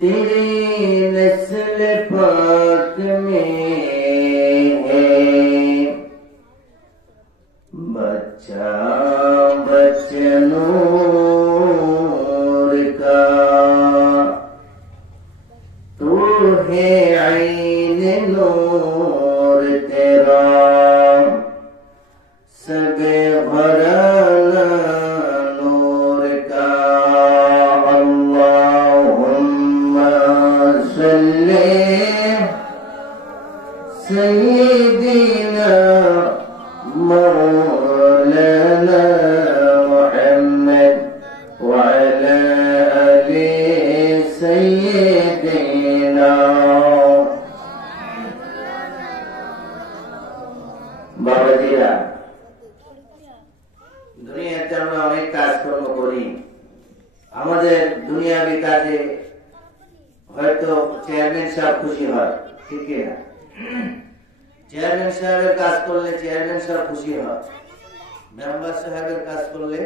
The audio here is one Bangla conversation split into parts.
तेरी नस्ल पाक में है बच्चा बचनूर का, तू है ऐन नूर तेरा सब भरना नूर का। अल्लाहुम्मा सल्ली सय्यिदिना मौलाना मुहम्मद व अला आलि सय्यिदिना। বাবাজিরা, দুনিয়াতে আমরা অনেক কাজকর্ম করি। আমাদের দুনিয়াবি কাজে হয়তো চেয়ারম্যান সাহেব খুশি হয়, ঠিক না? চেয়ারম্যান সাহেবের কাজ করলে চেয়ারম্যান সাহেব খুশি হয়, মেম্বার সাহেবের কাজ করলে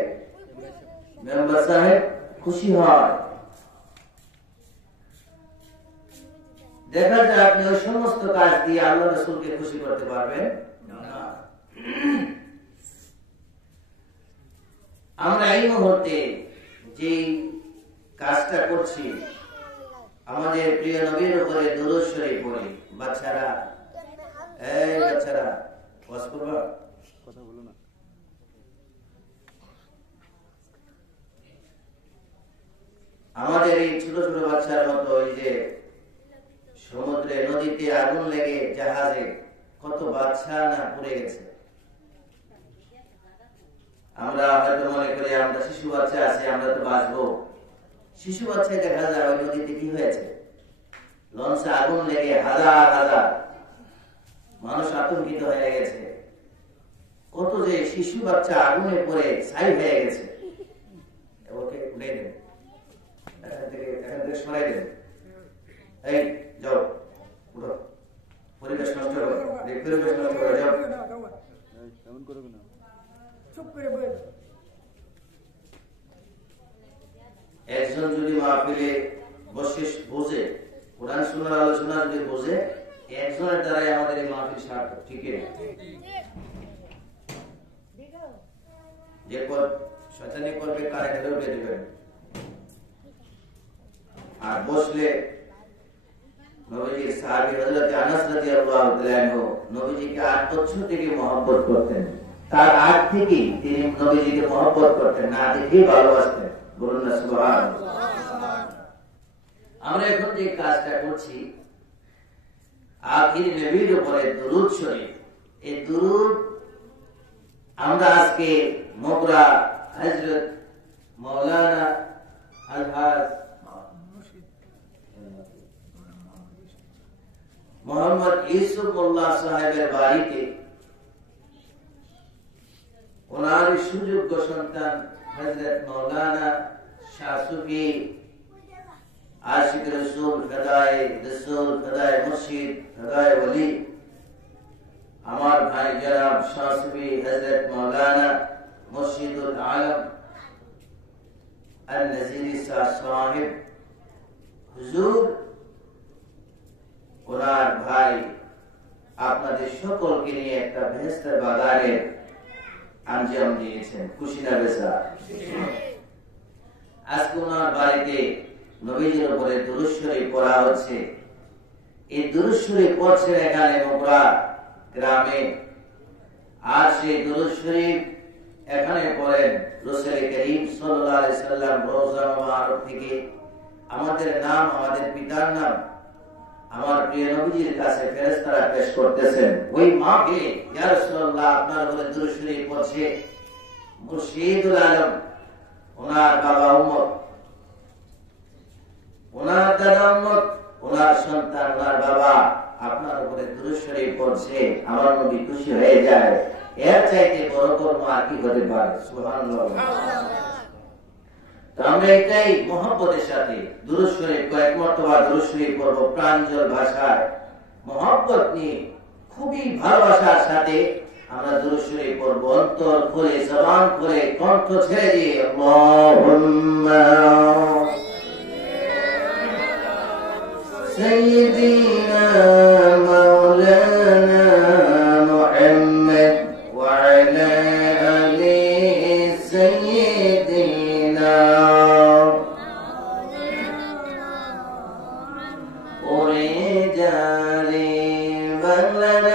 মেম্বার সাহেব খুশি হয়। দেখা যায় আপনি ওই সমস্ত কাজ দিয়ে আল্লাহ রাসূলকে খুশি করতে পারবেন না। আমরা এই মুহূর্তে যে কাজটা করছি, আমাদের প্রিয় নবীর উপরে দুরূদ শরীফ পড়ি। বাচ্চারা, এই বাচ্চারা ওয়াজ করবা, কথা বলো না। আমাদের এই ছোট ছোট বাচ্চার মতো ওই যে সমুদ্রে নদীতে আগুন লেগে জাহাজে কত বাচ্চা না পড়ে গেছে। আমরা হয়তো মনে করি আমরা শিশু বাচ্চা আছে, আমরা তো বাঁচবো। শিশু বাচ্চায় দেখা যায় ওই নদীতে কি হয়েছে, লঞ্চে আগুন লেগে হাজার হাজার মানুষ আতঙ্কিত হয়ে গেছে। কত যে শিশু বাচ্চা আগুনে পড়ে ছাই হয়ে গেছে। ওকে উঠে দেন, এখান থেকে সরাই দেন। এই যাও, উঠো, পরিবেশ নষ্ট করো, পরিবেশ নষ্ট করে যাও। এমন করবে না, চুপ করে বসে। একজন যদি মাহফিলে বসে বোঝে, কোরআন শোনার আলোচনা যদি বোঝে, একজনের দ্বারাই আমাদের এই মাহফিল সার্থক, ঠিক না? যে শয়তানি করবে কারে ধরে উঠে দিবেন। আর বসলে নবীজির সাহাবী হযরত আনাস রাদিয়াল্লাহু তাআলা আনহু নবীজিকে 8 বছর থেকে মহব্বত করতেন। তার আগ থেকে তিনি নবীজিকে মহব্বত করতেন, না দেখেই ভালোবাসতেন। বলুন না সুবহানাল্লাহ। আমরা এখন যে কাজটা করছি, আখির নবীর উপরে দুরূদ শরীফ, এই দুরূদ আমরা আজকে মোগরা হযরত মাওলানা আলহাজ মোহাম্মদ ইউসুফ মোল্লা সাহেবের বাড়িতে ওনার সুযোগ্য সন্তান হযরত মাওলানা শাহ সুফি আশিক রাসূল ফেদায়ে মুর্শিদ ফেদায়ে ওলি আমার ভাই জনাব শাহ সুফি হযরত মাওলানা মুর্শিদুল আলম আল-নজিরি সাহেব হুজুর, ওনার ভাই আপনাদের সকলকে নিয়ে একটা বেহেশতের বাগানের আঞ্জাম দিয়েছেন। খুশি না বেচা? আজকে ওনার বাড়িতে নবীজির উপরে দুরূদ শরীফ পড়া হচ্ছে। এই দুরূদ শরীফ পড়ছেন এখানে মোগরা গ্রামে। আর সেই দুরূদ শরীফ এখানে পড়েন রাসূল করিম সাল্লাল্লাহু আলাইহি সাল্লাম রওজা মুবারক থেকে আমাদের নাম, আমাদের পিতার নাম আমার প্রিয় নবীজির কাছে ফেরেশতারা পেশ করতেছেন। ওই মাকে ইয়া রাসূলুল্লাহ আপনার উপরে দুরূদ শরীফ পড়ছে মুর্শিদুল আলম, ওনার বাবা উম্মত, ওনার দাদা উম্মত, ওনার সন্তান, ওনার বাবা আপনার উপরে দুরূদ শরীফ পড়ছে, আমার নবী খুশি হয়ে যায়। এর চাইতে বড় কর্ম আর কি হতে পারে? সুবহানাল্লাহ। তো আমরা এটাই মহব্বতের সাথে দুরূদ শরীফ কয়েক মর্তবা দুরূদ শরীফ পড়ব প্রাঞ্জল ভাষায়, মহব্বত নিয়ে, খুবই ভালোবাসার সাথে আমরা দুরূদ শরীফ পড়ব অন্তর খুলে জবান খুলে কণ্ঠ ছেড়ে দিয়ে আল্লাহুম্মা সাইয়্যিদিনা মাওলানা মুহাম্মদ ওয়া আলা আলি সাইয়্যিদিনা ওরে জারে বাংলার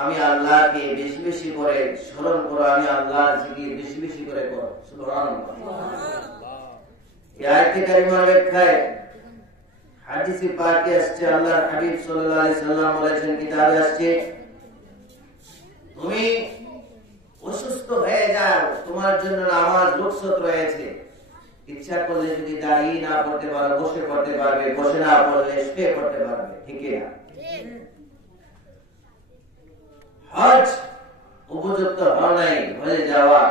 আমি আল্লাহকে বেশি বেশি করে স্মরণ করো, আমি আল্লাহর জিকির বেশি বেশি করে করো। সুবহানাল্লাহ। এই আয়াতে কারিমার ব্যাখ্যায় হাদিসে পাকে আসছে, আল্লাহর হাবিব সাল্লাল্লাহু আলাইহি সাল্লাম বলেছেন, কিতাবে আসছে, তুমি অসুস্থ হয়ে যাও, তোমার জন্য নামাজ রুখসত রয়েছে। ইচ্ছা করলে যদি দাঁড়িয়ে না পড়তে পারো বসে পড়তে পারবে, বসে না পড়লে শুয়ে পড়তে পারবে। ঠিক না? হজ উপযুক্ত হওয়া নাই, হয়ে যাওয়া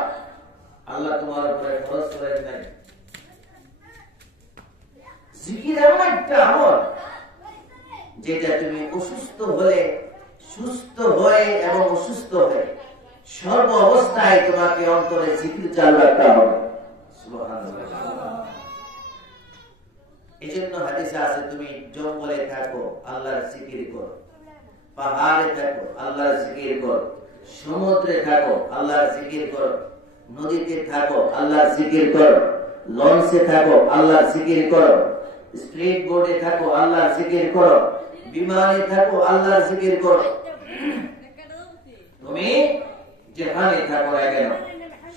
আল্লাহ তোমার উপরে খরচ করেন নাই। জিকির এমন একটা আমল যেটা তুমি অসুস্থ হলে, সুস্থ হয়ে এবং অসুস্থ হয়ে সর্ব অবস্থায় তোমাকে অন্তরে জিকির চালু রাখতে হবে। সুবহানাল্লাহ। এজন্য হাদিসে আছে, তুমি জঙ্গলে থাকো আল্লাহর জিকির করো, পাহাড়ে থাকো আল্লাহর জিকির করো, সমুদ্রে থাকো আল্লাহর জিকির করো, নদীতে থাকো আল্লাহর জিকির করো, লঞ্চে থাকো আল্লাহর জিকির করো, স্ট্রিট বোর্ডে থাকো আল্লাহর জিকির করো, বিমানে থাকো আল্লাহর জিকির করো। তুমি যেখানে থাকো না কেন,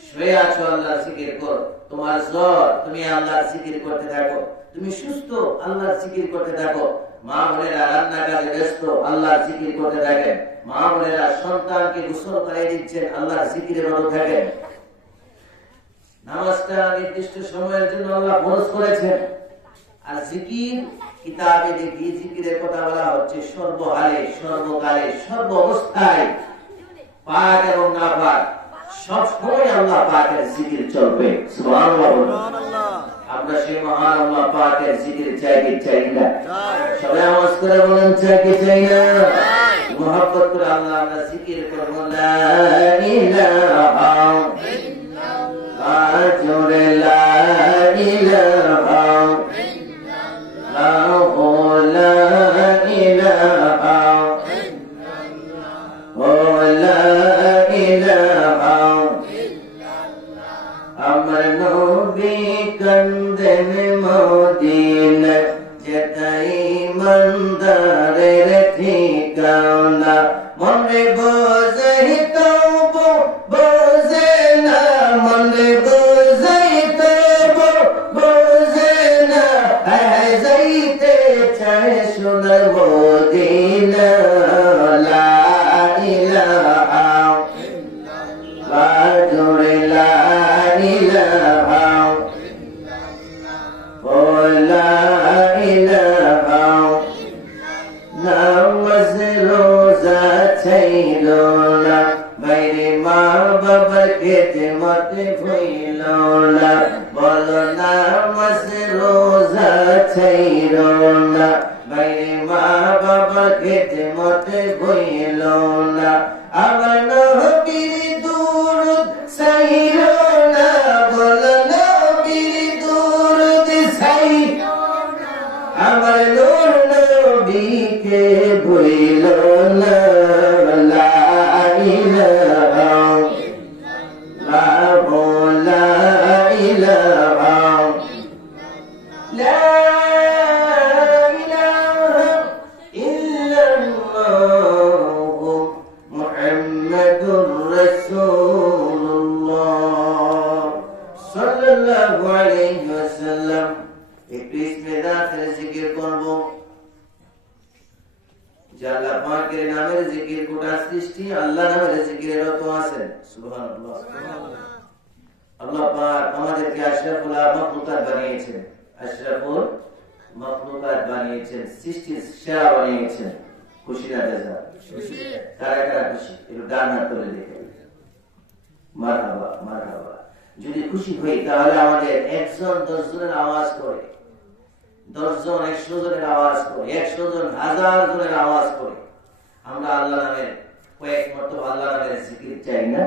শুয়ে আছো আল্লাহর জিকির করো। তোমার জ্বর, তুমি আল্লাহর জিকির করতে থাকো। তুমি সুস্থ, আল্লাহর জিকির করতে থাকো। মা বোনেরা রান্না কাজে ব্যস্ত, আল্লাহর জিকির করতে থাকেন। মা বোনেরা সন্তানকে গোসল করিয়ে দিচ্ছেন, আল্লাহর জিকিরে রত থাকেন। নামাজটা নির্দিষ্ট সময়ের জন্য আল্লাহ ফরজ করেছেন। আর জিকির কিতাবে দেখি জিকিরের কথা বলা হচ্ছে সর্বহালে, সর্বকালে, সর্ব অবস্থায়, পাক এবং নাপাক সব সময় আল্লাহ পাকের জিকির চলবে। সুবহানাল্লাহ। আমরা সেই মহান আল্লাহ পাকের জিকির চাই কি চাই না? সবাই আওয়াজ করে বলেন, চাই কি চাই না? মহব্বত করে আল্লাহ আমরা জিকির করব, লা ইলাহা ইল্লাল্লাহ, জোরে লা ইলাহা ইল্লাল্লাহ, লা ইলাহা ইল্লাল্লাহ, লা ইলাহা ইল্লাল্লাহ। আমার নবী কান্দেন মদিনা, যেটাই মন্দারের ঠিকানা, মনে বোঝাই তবু বোঝে না, মনে বোঝাই তবু বোঝে না, যাইতে চায় সোনার মদিনা, লা ইলাহা ইল্লাল্লাহ, জোরে লা ইলাহা নামাজ রোজা ছাইল না, বাইরে মা বাবার খেদমত ভইল না, বলো নামাজ রোজা ছাইল না, বাইরে মা বাবার খেদমত ভইল না, আমার নবীর দুরূদ ছাইল না, বলো নবীর দুরূদ ছাইল না, আমার নূর নবীকে ভুইল না, লা ইলাহা ইল্লাল্লাহ, যদি খুশি হই তাহলে আমাদের 1 জন 10 জনের আওয়াজ করে, 10 জন 100 জনের আওয়াজ করে, 100 জন 1000 জনের আওয়াজ করে আমরা আল্লাহ নামের কয়েক মর্তবা আল্লাহ নামের জিকির চাই না?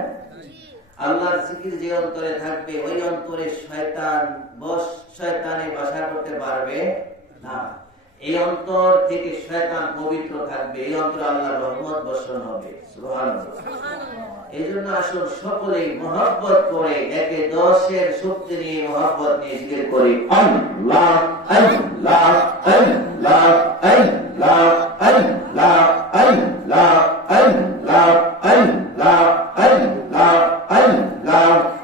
আল্লাহর জিকির যে অন্তরে থাকবে ওই অন্তরে শয়তানে বাসা করতে পারবে না। এই অন্তর থেকে শয়তান পবিত্র থাকবে, এই অন্তরে আল্লাহর রহমত বর্ষণ হবে। সুবহানাল্লাহ। এই জন্য আসল সকলেই মহব্বত করে একে 10-এর শক্তি নিয়ে মহব্বত নিয়ে জিকির করি আল্লাহ আল্লাহ আল্লাহ আল্লাহ আল্লাহ আল্লাহ আল্লাহ আল্লাহ আল্লাহ আল্লাহ আল্লাহ আল্লাহ আল্লাহ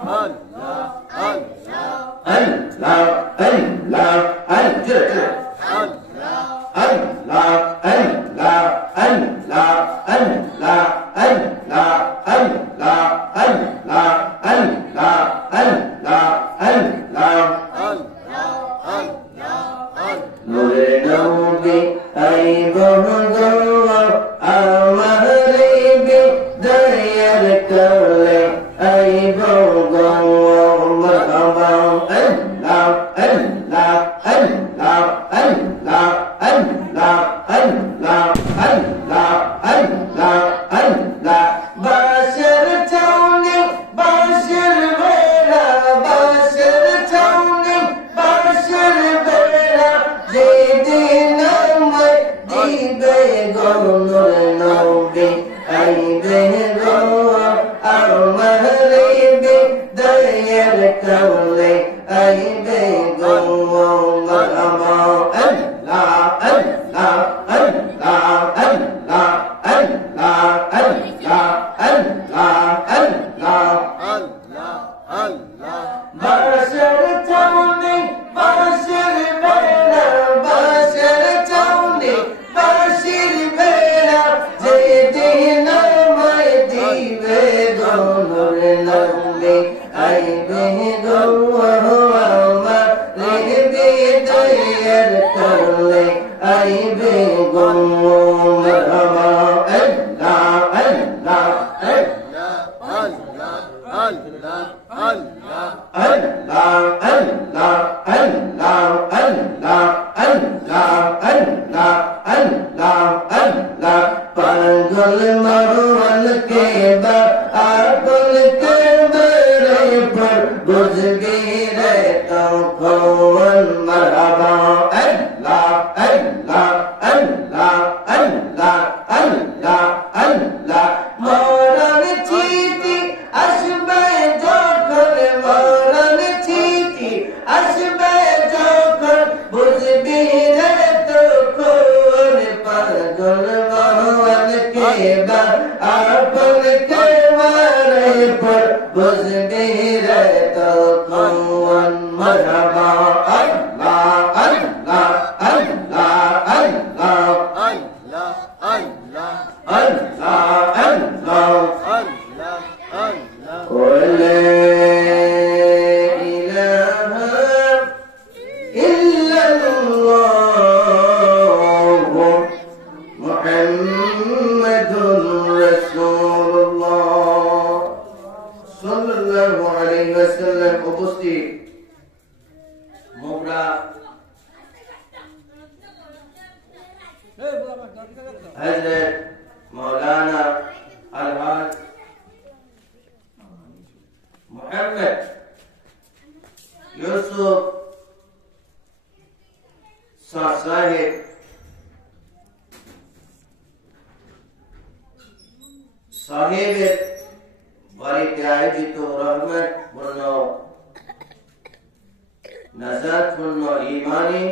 সাহেবের বাড়িতে আয়োজিত রহমতপূর্ণ নাজাতপূর্ণ ঈমানী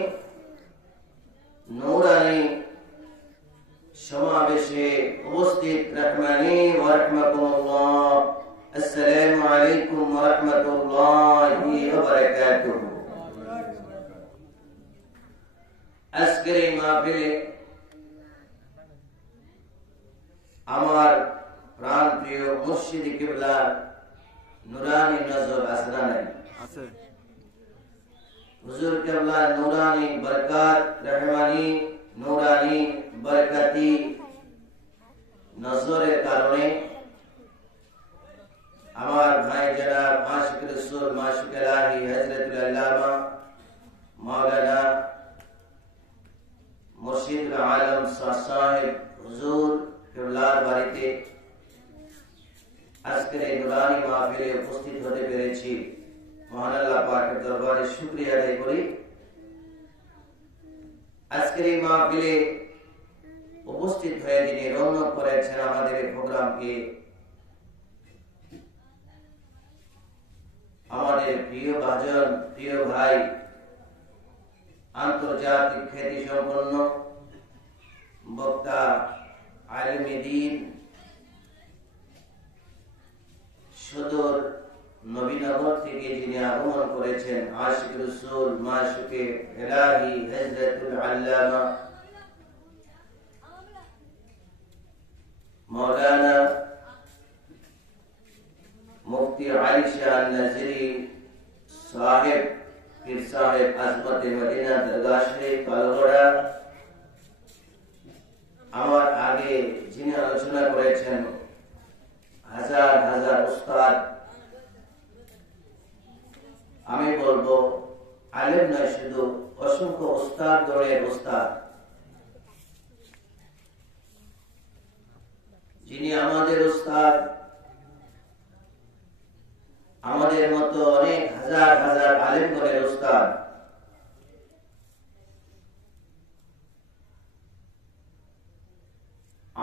নূরানী সমাবেশে উপস্থিত রহমানি ওয়া রাহমাতুল্লাহ। আসসালামু আলাইকুম ওয়া রাহমাতুল্লাহি ওয়া বারাকাতুহু। আজকের এই মাহফিলে আমার প্রাণপ্রিয় মুর্শিদি কিবলা নুরানি নজর আসরা নাই আছে। হুজুর কিবলা নুরানি বরকত রহমানি নুরানি বরকতি নজরের কারণে আমার ভাই জনাব আশিক রাসূল মাশিক ইলাহি হযরতুল আল্লামা মাওলানা মুর্শিদুল আলম সাহেব হুজুর কিবলার বাড়িতে আজকের এই নুরানি মাহফিলে উপস্থিত হতে পেরেছি। মহান আল্লাহ পাকের দরবারে শুকরিয়া আদায় করি। আজকের এই মাহফিলে উপস্থিত হয়ে যিনি রৌনক করেছেন আমাদের এই প্রোগ্রামকে, আমাদের প্রিয় ভাজন প্রিয় ভাই আন্তর্জাতিক খ্যাতি সম্পন্ন বক্তা আলেমে দ্বীন সদর নবীনগর থেকে যিনি আগমন করেছেন আশিক রাসূল মাশিকে ইলাহি হযরতুল আল্লামা মাওলানা মুফতি আলী শাহ নজরি সাহেব পীর সাহেব আজমতে মদিনা দরগাহ শরীফ কালগড়া, আমার আগে যিনি আলোচনা করেছেন হাজার হাজার উস্তাদ, আমি বলবো আলেম নয় শুধু অসংখ্য উস্তাদ দলের উস্তাদ, যিনি আমাদের উস্তাদ, আমাদের মতো অনেক হাজার হাজার আলেম দলের উস্তাদ।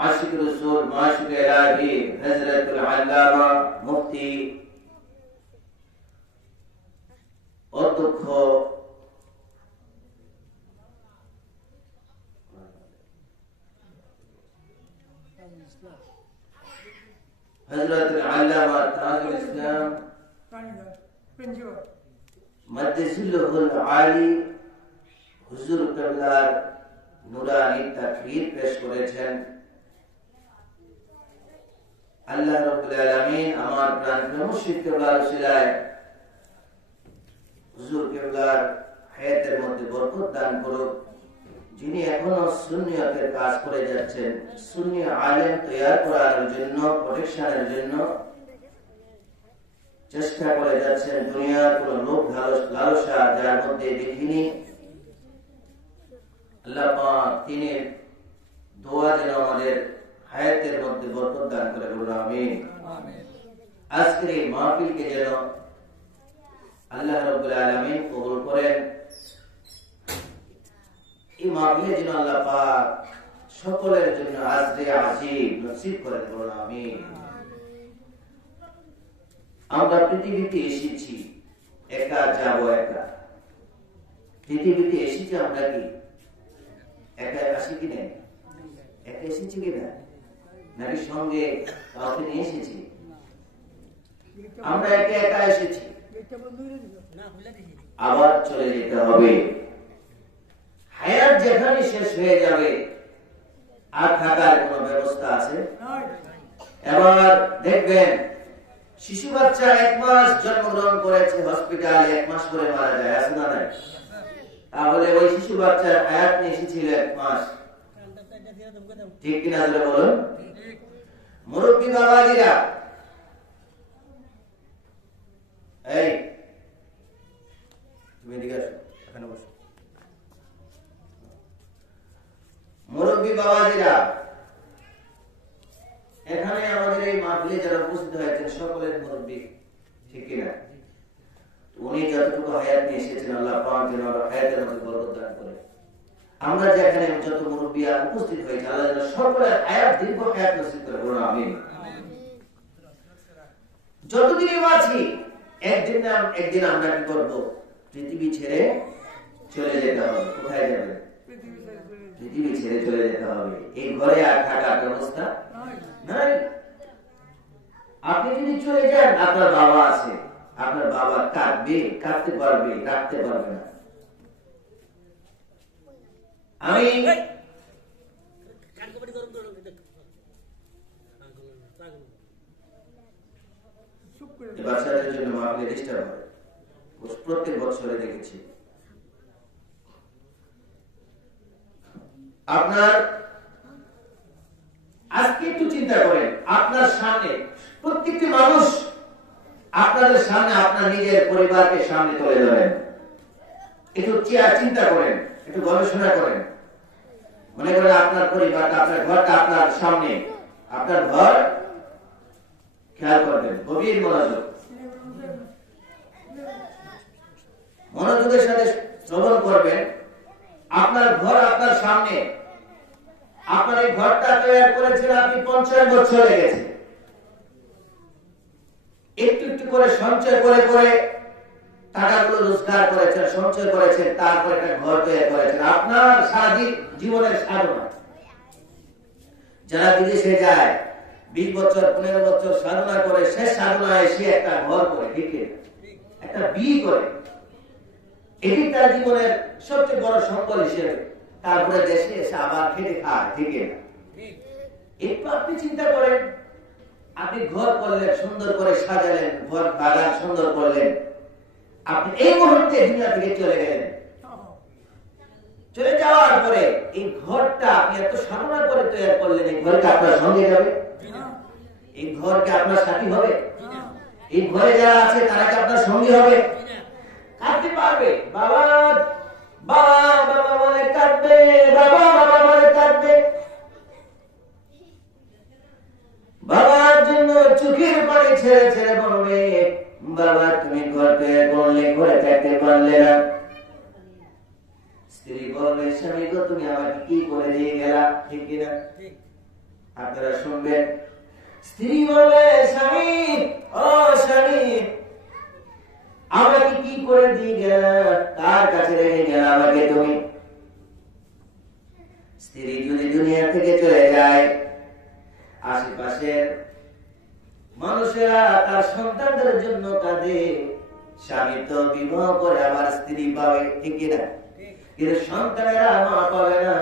আশিক রাসূল মাশিক ইলাহি হযরতুল আল্লামা মুফতি অধ্যক্ষ হযরতুল আল্লামা তাজুল ইসলাম মাদ্দাজিল্লাহুল আলী হুজুর কিবলার নুরানি তাকরীর পেশ করেছেন। আল্লাহ রাব্বুল আলামিন আমার প্রাণপ্রিয় মুর্শিদ কিবলার উসিলায় হুজুর কিবলার হায়াতের মধ্যে বরকত দান করুক। যিনি এখনো সুন্নিয়তের কাজ করে যাচ্ছেন, সুন্নি আলেম তৈরি করার জন্য, প্রোটেকশনের জন্য চেষ্টা করে যাচ্ছেন। দুনিয়ার কোন লোভ লালসা যার মধ্যে দেখিনি, আল্লাহ পাক তিনি দোয়া যেন আমাদের হায়াতের মধ্যে বরকত দান করে, বলুন আমিন। আজকের এই মাহফিলকে যেন আল্লাহ রাব্বুল আলামিন কবুল করেন। এই মাহফিলে যেন আল্লাহ পাক সকলের জন্য আজরে আজিব নসিব করেন, বলুন আমিন। আমরা পৃথিবীতে এসেছি একা, যাব একা। পৃথিবীতে এসেছি আমরা কি একা আসি কি না? একা এসেছি কিনা, নাকি সঙ্গে কাউকে নিয়ে এসেছি? আমরা একা একা এসেছি, আবার চলে যেতে হবে। হায়াত যেখানে শেষ হয়ে যাবে আর থাকার কোন ব্যবস্থা আছে? এবার দেখবেন শিশু বাচ্চা 1 মাস জন্মগ্রহণ করেছে, হসপিটালে 1 মাস করে মারা যায়, আছে না নাই? তাহলে ওই শিশু বাচ্চার হায়াত নিয়ে এসেছিল 1 মাস, ঠিক কিনা বলুন? মুরব্বী বাবাজিরা, এই তুমি এদিকে আসো, এখানে বসো। মুরব্বী বাবাজিরা, এখানে আমাদের এই মাহফিলে যারা উপস্থিত হয়েছেন সকলের মুরব্বী, ঠিক কিনা? উনি যতটুকু হায়াত নিয়ে এসেছেন আল্লাহ পাক যেন হায়াতের মধ্যে বরকত দান করে। আমরা যে এখানে যত মুরব্বী উপস্থিত হয়েছে আল্লাহ যেন সকলের হায়াত দীর্ঘ হায়াত নসিব করে, বলুন আমিন। যতদিনই বাঁচি একদিন আমরা কি করবো? পৃথিবী ছেড়ে চলে যেতে হবে। কোথায় যাবে? পৃথিবী ছেড়ে চলে যেতে হবে। এই ঘরে আর থাকার ব্যবস্থা নাই। আপনি যদি চলে যান, আপনার বাবা আছে, আপনার বাবা কাঁদবে, কাঁদতে পারবে, রাখতে পারবে না। আমি বাচ্চাদের জন্য মাকে ডিস্টার্ব হয়, প্রত্যেক বছরে দেখেছি। আপনার আজকে একটু চিন্তা করেন, আপনার সামনে প্রত্যেকটি মানুষ আপনাদের সামনে আপনার নিজের পরিবারকে সামনে তুলে ধরেন। একটু চিন্তা করেন, একটু গবেষণা করেন। মনে করেন আপনার পরিবারটা, আপনার ঘরটা আপনার সামনে, আপনার ঘর খেয়াল করবেন, গভীর মনোযোগের সাথে শ্রবণ করবেন। আপনার ঘর আপনার সামনে, আপনার এই ঘরটা তৈরি করেছেন আপনি 50 বছর লেগেছে। একটু একটু করে সঞ্চয় করে করে টাকাগুলো রোজগার করেছেন, সঞ্চয় করেছেন, তারপর একটা ঘর তৈরি করেছেন। আপনার সারা জীবনের সাধনা। যারা বিদেশে যায় 20 বছর 15 বছর সাধনা করে, শেষ সাধনায় এসে একটা ঘর করে, ঠিক একটা বিয়ে করে, এটি তার জীবনের সবচেয়ে বড় সম্পদ হিসেবে। তারপরে দেশে এসে আবার খেতে খায়, ঠিক না? একটু আপনি চিন্তা করেন, আপনি ঘর করলেন, সুন্দর করে সাজালেন, ঘর বাগান সুন্দর করলেন, আপনি এই মুহূর্তে দুনিয়া থেকে চলে গেলেন। চলে যাওয়ার পরে এই ঘরটা আপনি এত সাধনা করে তৈরি করলেন, এই ঘরটা আপনার সঙ্গে যাবে? এই ঘরকে আপনার সাথী হবে? এই ঘরে যারা আছে তারা কি আপনার সঙ্গী হবে? কাঁদতে পারবে? বাবা বাবা বাবা বলে কাঁদবে, বাবা বাবা বলে কাঁদবে। বাবার জন্য চোখের পানি ছেড়ে ছেড়ে বলবে, বাবা তুমি ঘর তৈরি করলে, ঘরে থাকতে পারলে না। স্ত্রী বলবে, স্বামী গো তুমি আমাকে কি করে দিয়ে গেলা, ঠিক কিনা? আপনারা শুনবেন। স্ত্রী বলবে, স্বামী ও স্বামী আমাকে কি করে দিয়ে গেলা, কার কাছে রেখে গেলা আমাকে তুমি? স্ত্রী যদি দুনিয়া থেকে চলে যায়, আশেপাশের মানুষেরা তার সন্তানদের জন্য কাঁদে। স্বামী তো বিবাহ করে আবার স্ত্রী পাবে, ঠিক না? কিন্তু সন্তানেরা মা পাবে না,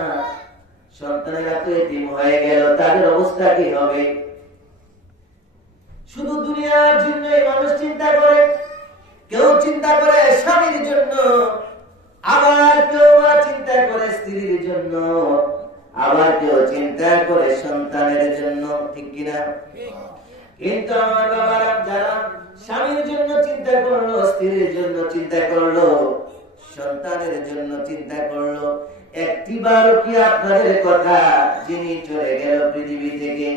সন্তানেরা তো এতিম হয়ে গেল, তাদের অবস্থা কি হবে? শুধু দুনিয়ার জন্য মানুষ চিন্তা করে। কেউ চিন্তা করে স্বামীর জন্য, আবার কেউ চিন্তা করে স্ত্রীর জন্য, আবার কেউ চিন্তা করে সন্তানের জন্য, ঠিক কিনা? কিন্তু আমার বাবারা যারা স্বামীর জন্য চিন্তা করলো, স্ত্রীর জন্য চিন্তা করলো, সন্তানের জন্য চিন্তা করলো, একটিবারও কি আপনাদের কথা যিনি চলে গেল পৃথিবী থেকে,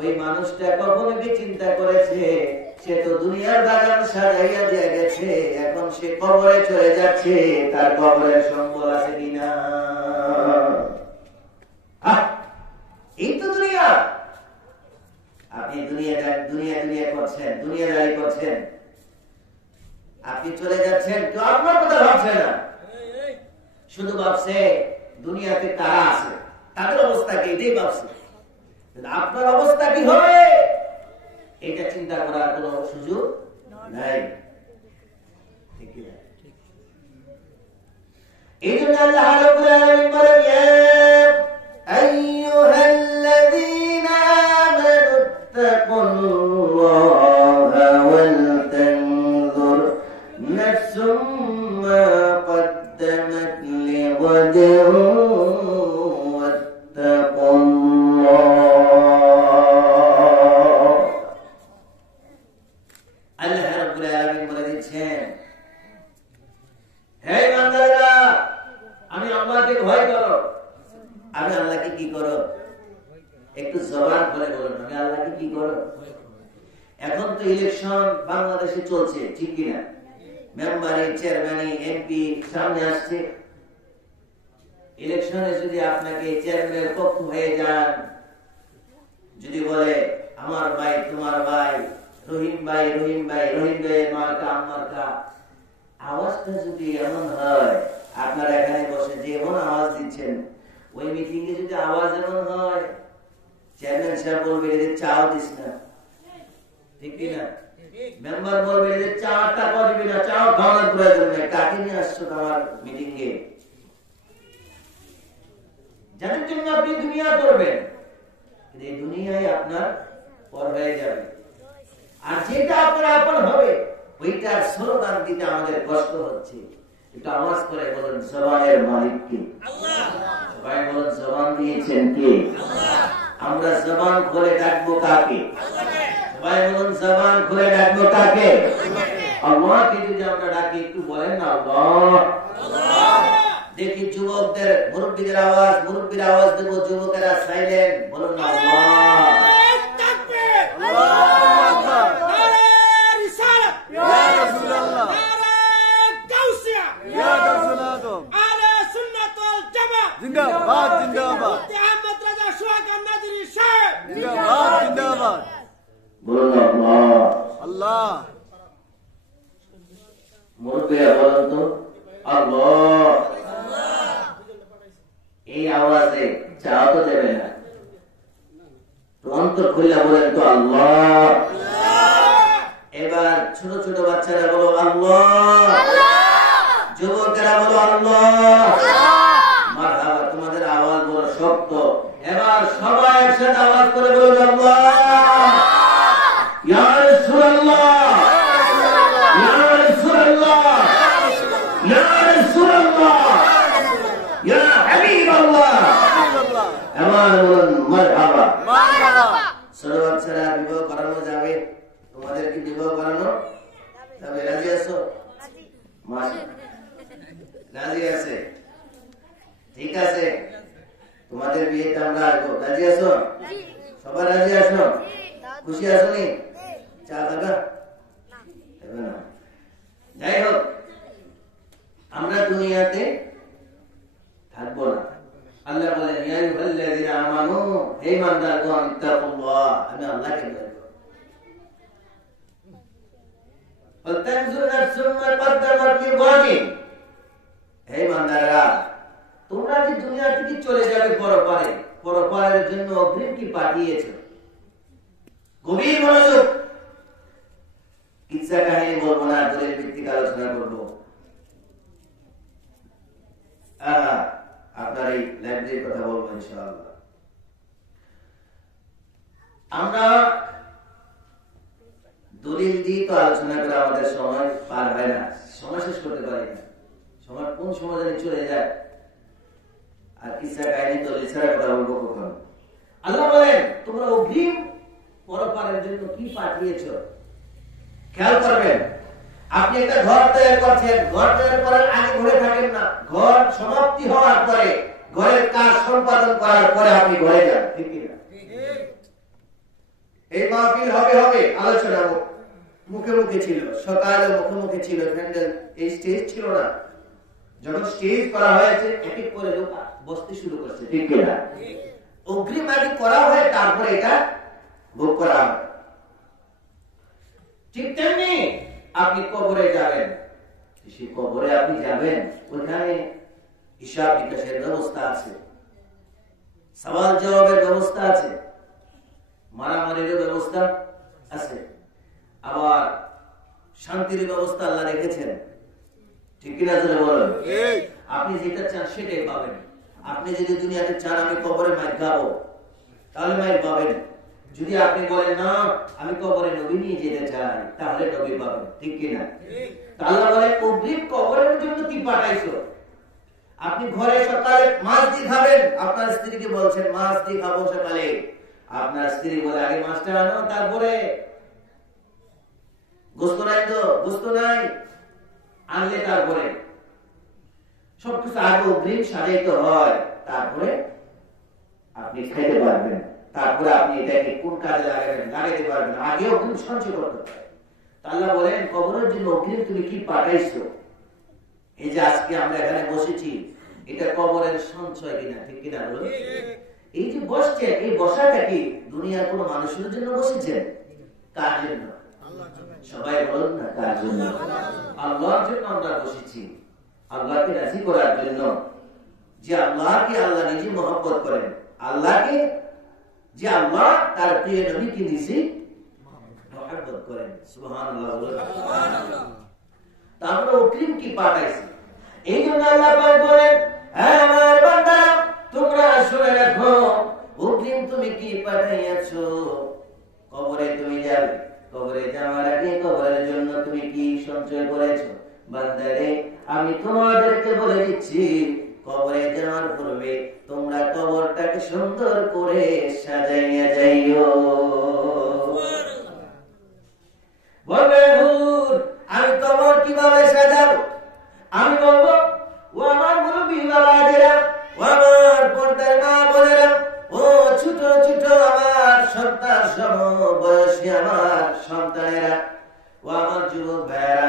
ওই মানুষটা কখনো কি চিন্তা করেছে সে তো দুনিয়ার বাগান সাজাইয়া দিয়ে গেছে, এখন সে কবরে চলে যাচ্ছে, তার কবরের সম্বল আছে কিনা? এই তো দুনিয়া। আপনি দুনিয়া করছেন, দুনিয়াদারি করছেন, আপনি চলে যাচ্ছেন, কেউ আপনার কথা ভাবছে না, শুধু ভাবছে দুনিয়াতে তারা আছে, তাদের অবস্থা কি, এটাই ভাবছে। আপনার অবস্থা কি হবে এটা চিন্তা করার কোন সুযোগ নাই। এই জন্য আল্লাহ রাব্বুল আলামিন বলেন, ইয়া আইয়ুহাল্লাযীনা আমানু তাকুল্লাহা ওয়াল তানজুর নাফসুম মা কদ্দামাত লিগাদিন এখন তো ইলেকশন বাংলাদেশে চলছে, ঠিক কিনা? মেম্বারি, চেয়ারম্যানি, এমপি সামনে আসছে। ইলেকশনে যদি আপনাকে চেয়ারম্যানের পক্ষ হয়ে যান, যদি বলে আমার ভাই তোমার ভাই রহিম ভাই রহিম ভাইয়ের মার্কা মার্কা আওয়াজটা যদি এমন হয়, আপনারা এখানে বসে যেমন আওয়াজ দিচ্ছেন, ওই মিটিং এ যদি আওয়াজ এমন হয়, চেয়ারম্যান সাহেব বলবে এদের চাও দিস না, ঠিক কিনা? মেম্বার বলবে এদের চাটা করবি না, চাও খাওয়ানোর প্রয়োজন নেই, কাকে নিয়ে আসছো আমার মিটিং এ? যাদের জন্য আপনি দুনিয়া করবেন, এই দুনিয়ায় আপনার পর হয়ে যাবে। আর যেটা আপনার আপন হবে, ওইটার স্লোগান দিতে আমাদের কষ্ট হচ্ছে। একটু আওয়াজ করে বলুন, জবানের মালিক কে? সবাই বলুন, জবান দিয়েছেন কে? আমরা জবান খুলে ডাকবো কাকে? সবাই বলুন, জবান খুলে ডাকবো কাকে? আল্লাহকে যদি আমরা ডাকি, একটু বলেন না আল্লাহ। দেখি যুবকদের, মুরব্বীদের আওয়াজ, মুরব্বীর আওয়াজ দেবো, যুবকেরা সাইলেন্ট, বলুন না আল্লাহ। जिंदाबाद जिंदाबाद अहमद रजा सुहागन नजरी साहब जिंदाबाद जिंदाबाद बोलो अल्लाह अल्लाह मुर्बे बोलो तो अल्लाह এই আওয়াজে চাও তো দেবে না, তো অন্তর খুলে বলেন তো আল্লাহ। এবার ছোট ছোট বাচ্চারা বলো আল্লাহ, যুবকেরা বলো আল্লাহ। মারহাবা, তোমাদের আওয়াজ বড় শক্ত। এবার সবাই একসাথে আওয়াজ করে বলুন আল্লাহ। ইয়া রাসূলুল্লাহ, ইয়া রাসূলুল্লাহ, ইয়া রাসূলুল্লাহ, ইয়া হাবিবাল্লাহ। এবার বলুন মারহাবা। ছোট বাচ্চারা বিবাহ করানো যাবে? তোমাদের কি বিবাহ করানো যাবে? রাজি আছো? রাজি আছে? ঠিক আছে, তোমাদের বিয়েতে আমরা আসবো। রাজি আছো? সবাই রাজি আছো? খুশি আছো নি? চা খাবা? যাই হোক, আমরা দুনিয়াতে থাকবো না। আল্লাহ বলেন, ইয়া আইয়ুহাল্লাযীনা আমানু, হে ইমানদারগণ, ইত্তাকুল্লাহ, আমি আল্লাহকে ভয় করো। ফালতানজুর নাফসুম মা কদ্দামাত লিগাদিন, হে ইমানদাররা, তোমরা যে দুনিয়া থেকে চলে যাবে পরপারে, পরপারের জন্য অগ্রিম কি পাঠিয়েছো? গভীর মনোযোগ। কিচ্ছা কাহিনী বলবো না, দলিল ভিত্তিক আলোচনা করবো। আপনার এই লাইব্রেরির কথা বলবো ইনশাআল্লাহ। আমরা দলিল দিয়ে তো আলোচনা করে আমাদের সময় পার হয় না, সময় শেষ করতে পারি না। সময় কোন সময় জানি চলে যায়, আর কিসা কাহিনী দলিল ছাড়া কথা বলবো কখন? আল্লাহ বলেন, তোমরা অগ্রিম পরপারের জন্য কি পাঠিয়েছো? খেয়াল করবেন, আপনি একটা ঘর তৈরি করছেন, ঘর তৈরি করার আগে ঘরে থাকেন না, ঘর সমাপ্তি হওয়ার পরে, ঘরের কাজ সম্পাদন করার পরে আপনি ঘরে যান, ঠিক কিনা? এই মাহফিল হবে আলোচনা মুখে মুখে ছিল, সকালে মুখে মুখে ছিল, প্যান্ডেল, এই স্টেজ ছিল না। যখন স্টেজ করা হয়েছে, এক এক করে লোক বসতে শুরু করছে, ঠিক কিনা? অগ্রিম আগে করা হয়, তারপরে এটা ভোগ করা হয়। ঠিক তেমনি আপনি কবরে যাবেন, সেই কবরে আপনি যাবেন, ওখানে হিসাব নিকাশের ব্যবস্থা আছে, সওয়াল জবাবের ব্যবস্থা আছে, মারামারির ব্যবস্থা আছে, আবার শান্তির ব্যবস্থা আল্লাহ রেখেছেন, ঠিক কিনা? বলেন, আপনি যেটা চান সেটাই পাবেন। আপনি যদি দুনিয়াতে চান আমি কবরে মাইর খাবো, তাহলে মাইর পাবেন। যদি আপনি বলেন না আমি কবরে নবী নিয়ে যেতে চাই, তাহলে নবী পাবেন, ঠিক কিনা? আল্লাহ বলে, অগ্রিম কবরের জন্য কি পাঠাইছো? আপনি ঘরে সকালে মাছ দিয়ে খাবেন, আপনার স্ত্রীকে বলছেন মাছ দিয়ে খাবো সকালে, আপনার স্ত্রী বলে আগে মাছটা আনো, তারপরে গোস্ত নাই তো, গোস্ত নাই, আনলে তারপরে সবকিছু আগে অগ্রিম সাজাইতে হয়, তারপরে আপনি খাইতে পারবেন, তারপরে আপনি এটাকে কোন কাজে লাগাইতে পারবেন, আগে অগ্রিম সঞ্চয় করতে পারবেন। আল্লাহ বলেন, কবরের জন্য অগ্রিম তুমি কি পাঠাইছো? এই যে আজকে আমরা এখানে বসেছি, এটা কবরের সঞ্চয় কিনা, ঠিক কিনা? এই যে বসছে, এই বসাটা কি দুনিয়ার কোন মানুষের জন্য বসেছেন? কার জন্য? সবাই বলুন না কার জন্য? আল্লাহর জন্য আমরা বসেছি, আল্লাহকে রাজি করার জন্য। যে আল্লাহকে আল্লাহ নিজে মহব্বত করেন, আল্লাহকে যে আল্লাহ তার প্রিয় নবীকে নিজে মহব্বত করেন। সুবহানাল্লাহ বলুন। তারপরে অগ্রিম কি পাঠাইছে, এই জন্য আল্লাহ পাক বলেন, হ্যাঁ আমার বান্দারা তোমরা শুনে রাখো, অগ্রিম তুমি কি পাঠাইয়াছো। কবরে তুমি যাবে, কবরে যাওয়ার আগে কবরের জন্য তুমি কি সঞ্চয় করেছো। বান্দারে আমি তোমাদেরকে বলে দিচ্ছি, কবরে যাওয়ার পূর্বে তোমরা কবরটাকে সুন্দর করে সাজাইয়া যাইও। বলবে হুজুর আমি কবর কিভাবে সাজাবো? আমি বলবো, ও আমার মুরব্বী বাবাদেরা, ও আমার পর্দার মা বোনেরা, ও ছোট ছোট আমার সন্তান সমবয়সী আমার সন্তানেরা, ও আমার যুবক ভাইয়েরা,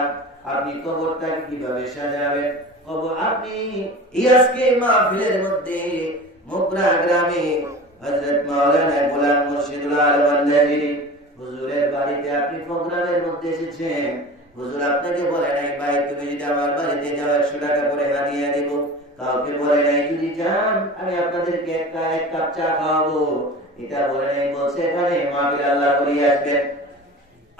আপনি কবরটাকে কিভাবে সাজাবেন? কবর আপনি আজকে মাহফিলের মধ্যে মুগরা গ্রামে হযরত মাওলানা গোলাম মুর্শিদুল আলম নাজিরি হুজুরের বাড়িতে আপনি প্রোগ্রামের মধ্যে এসেছেন। হুজুর আপনাকে বলে নাই ভাই তুমি যদি আমার বাড়িতে যাও 100 টাকা করে হাদিয়া দেব। কাউকে বলে নাই যদি যান আমি আপনাদেরকে এক কাপ চা খাওয়াবো, এটা বলে নাই। বলছে এখানে মাহফিল আল্লাহ করিয়ে আসবেন,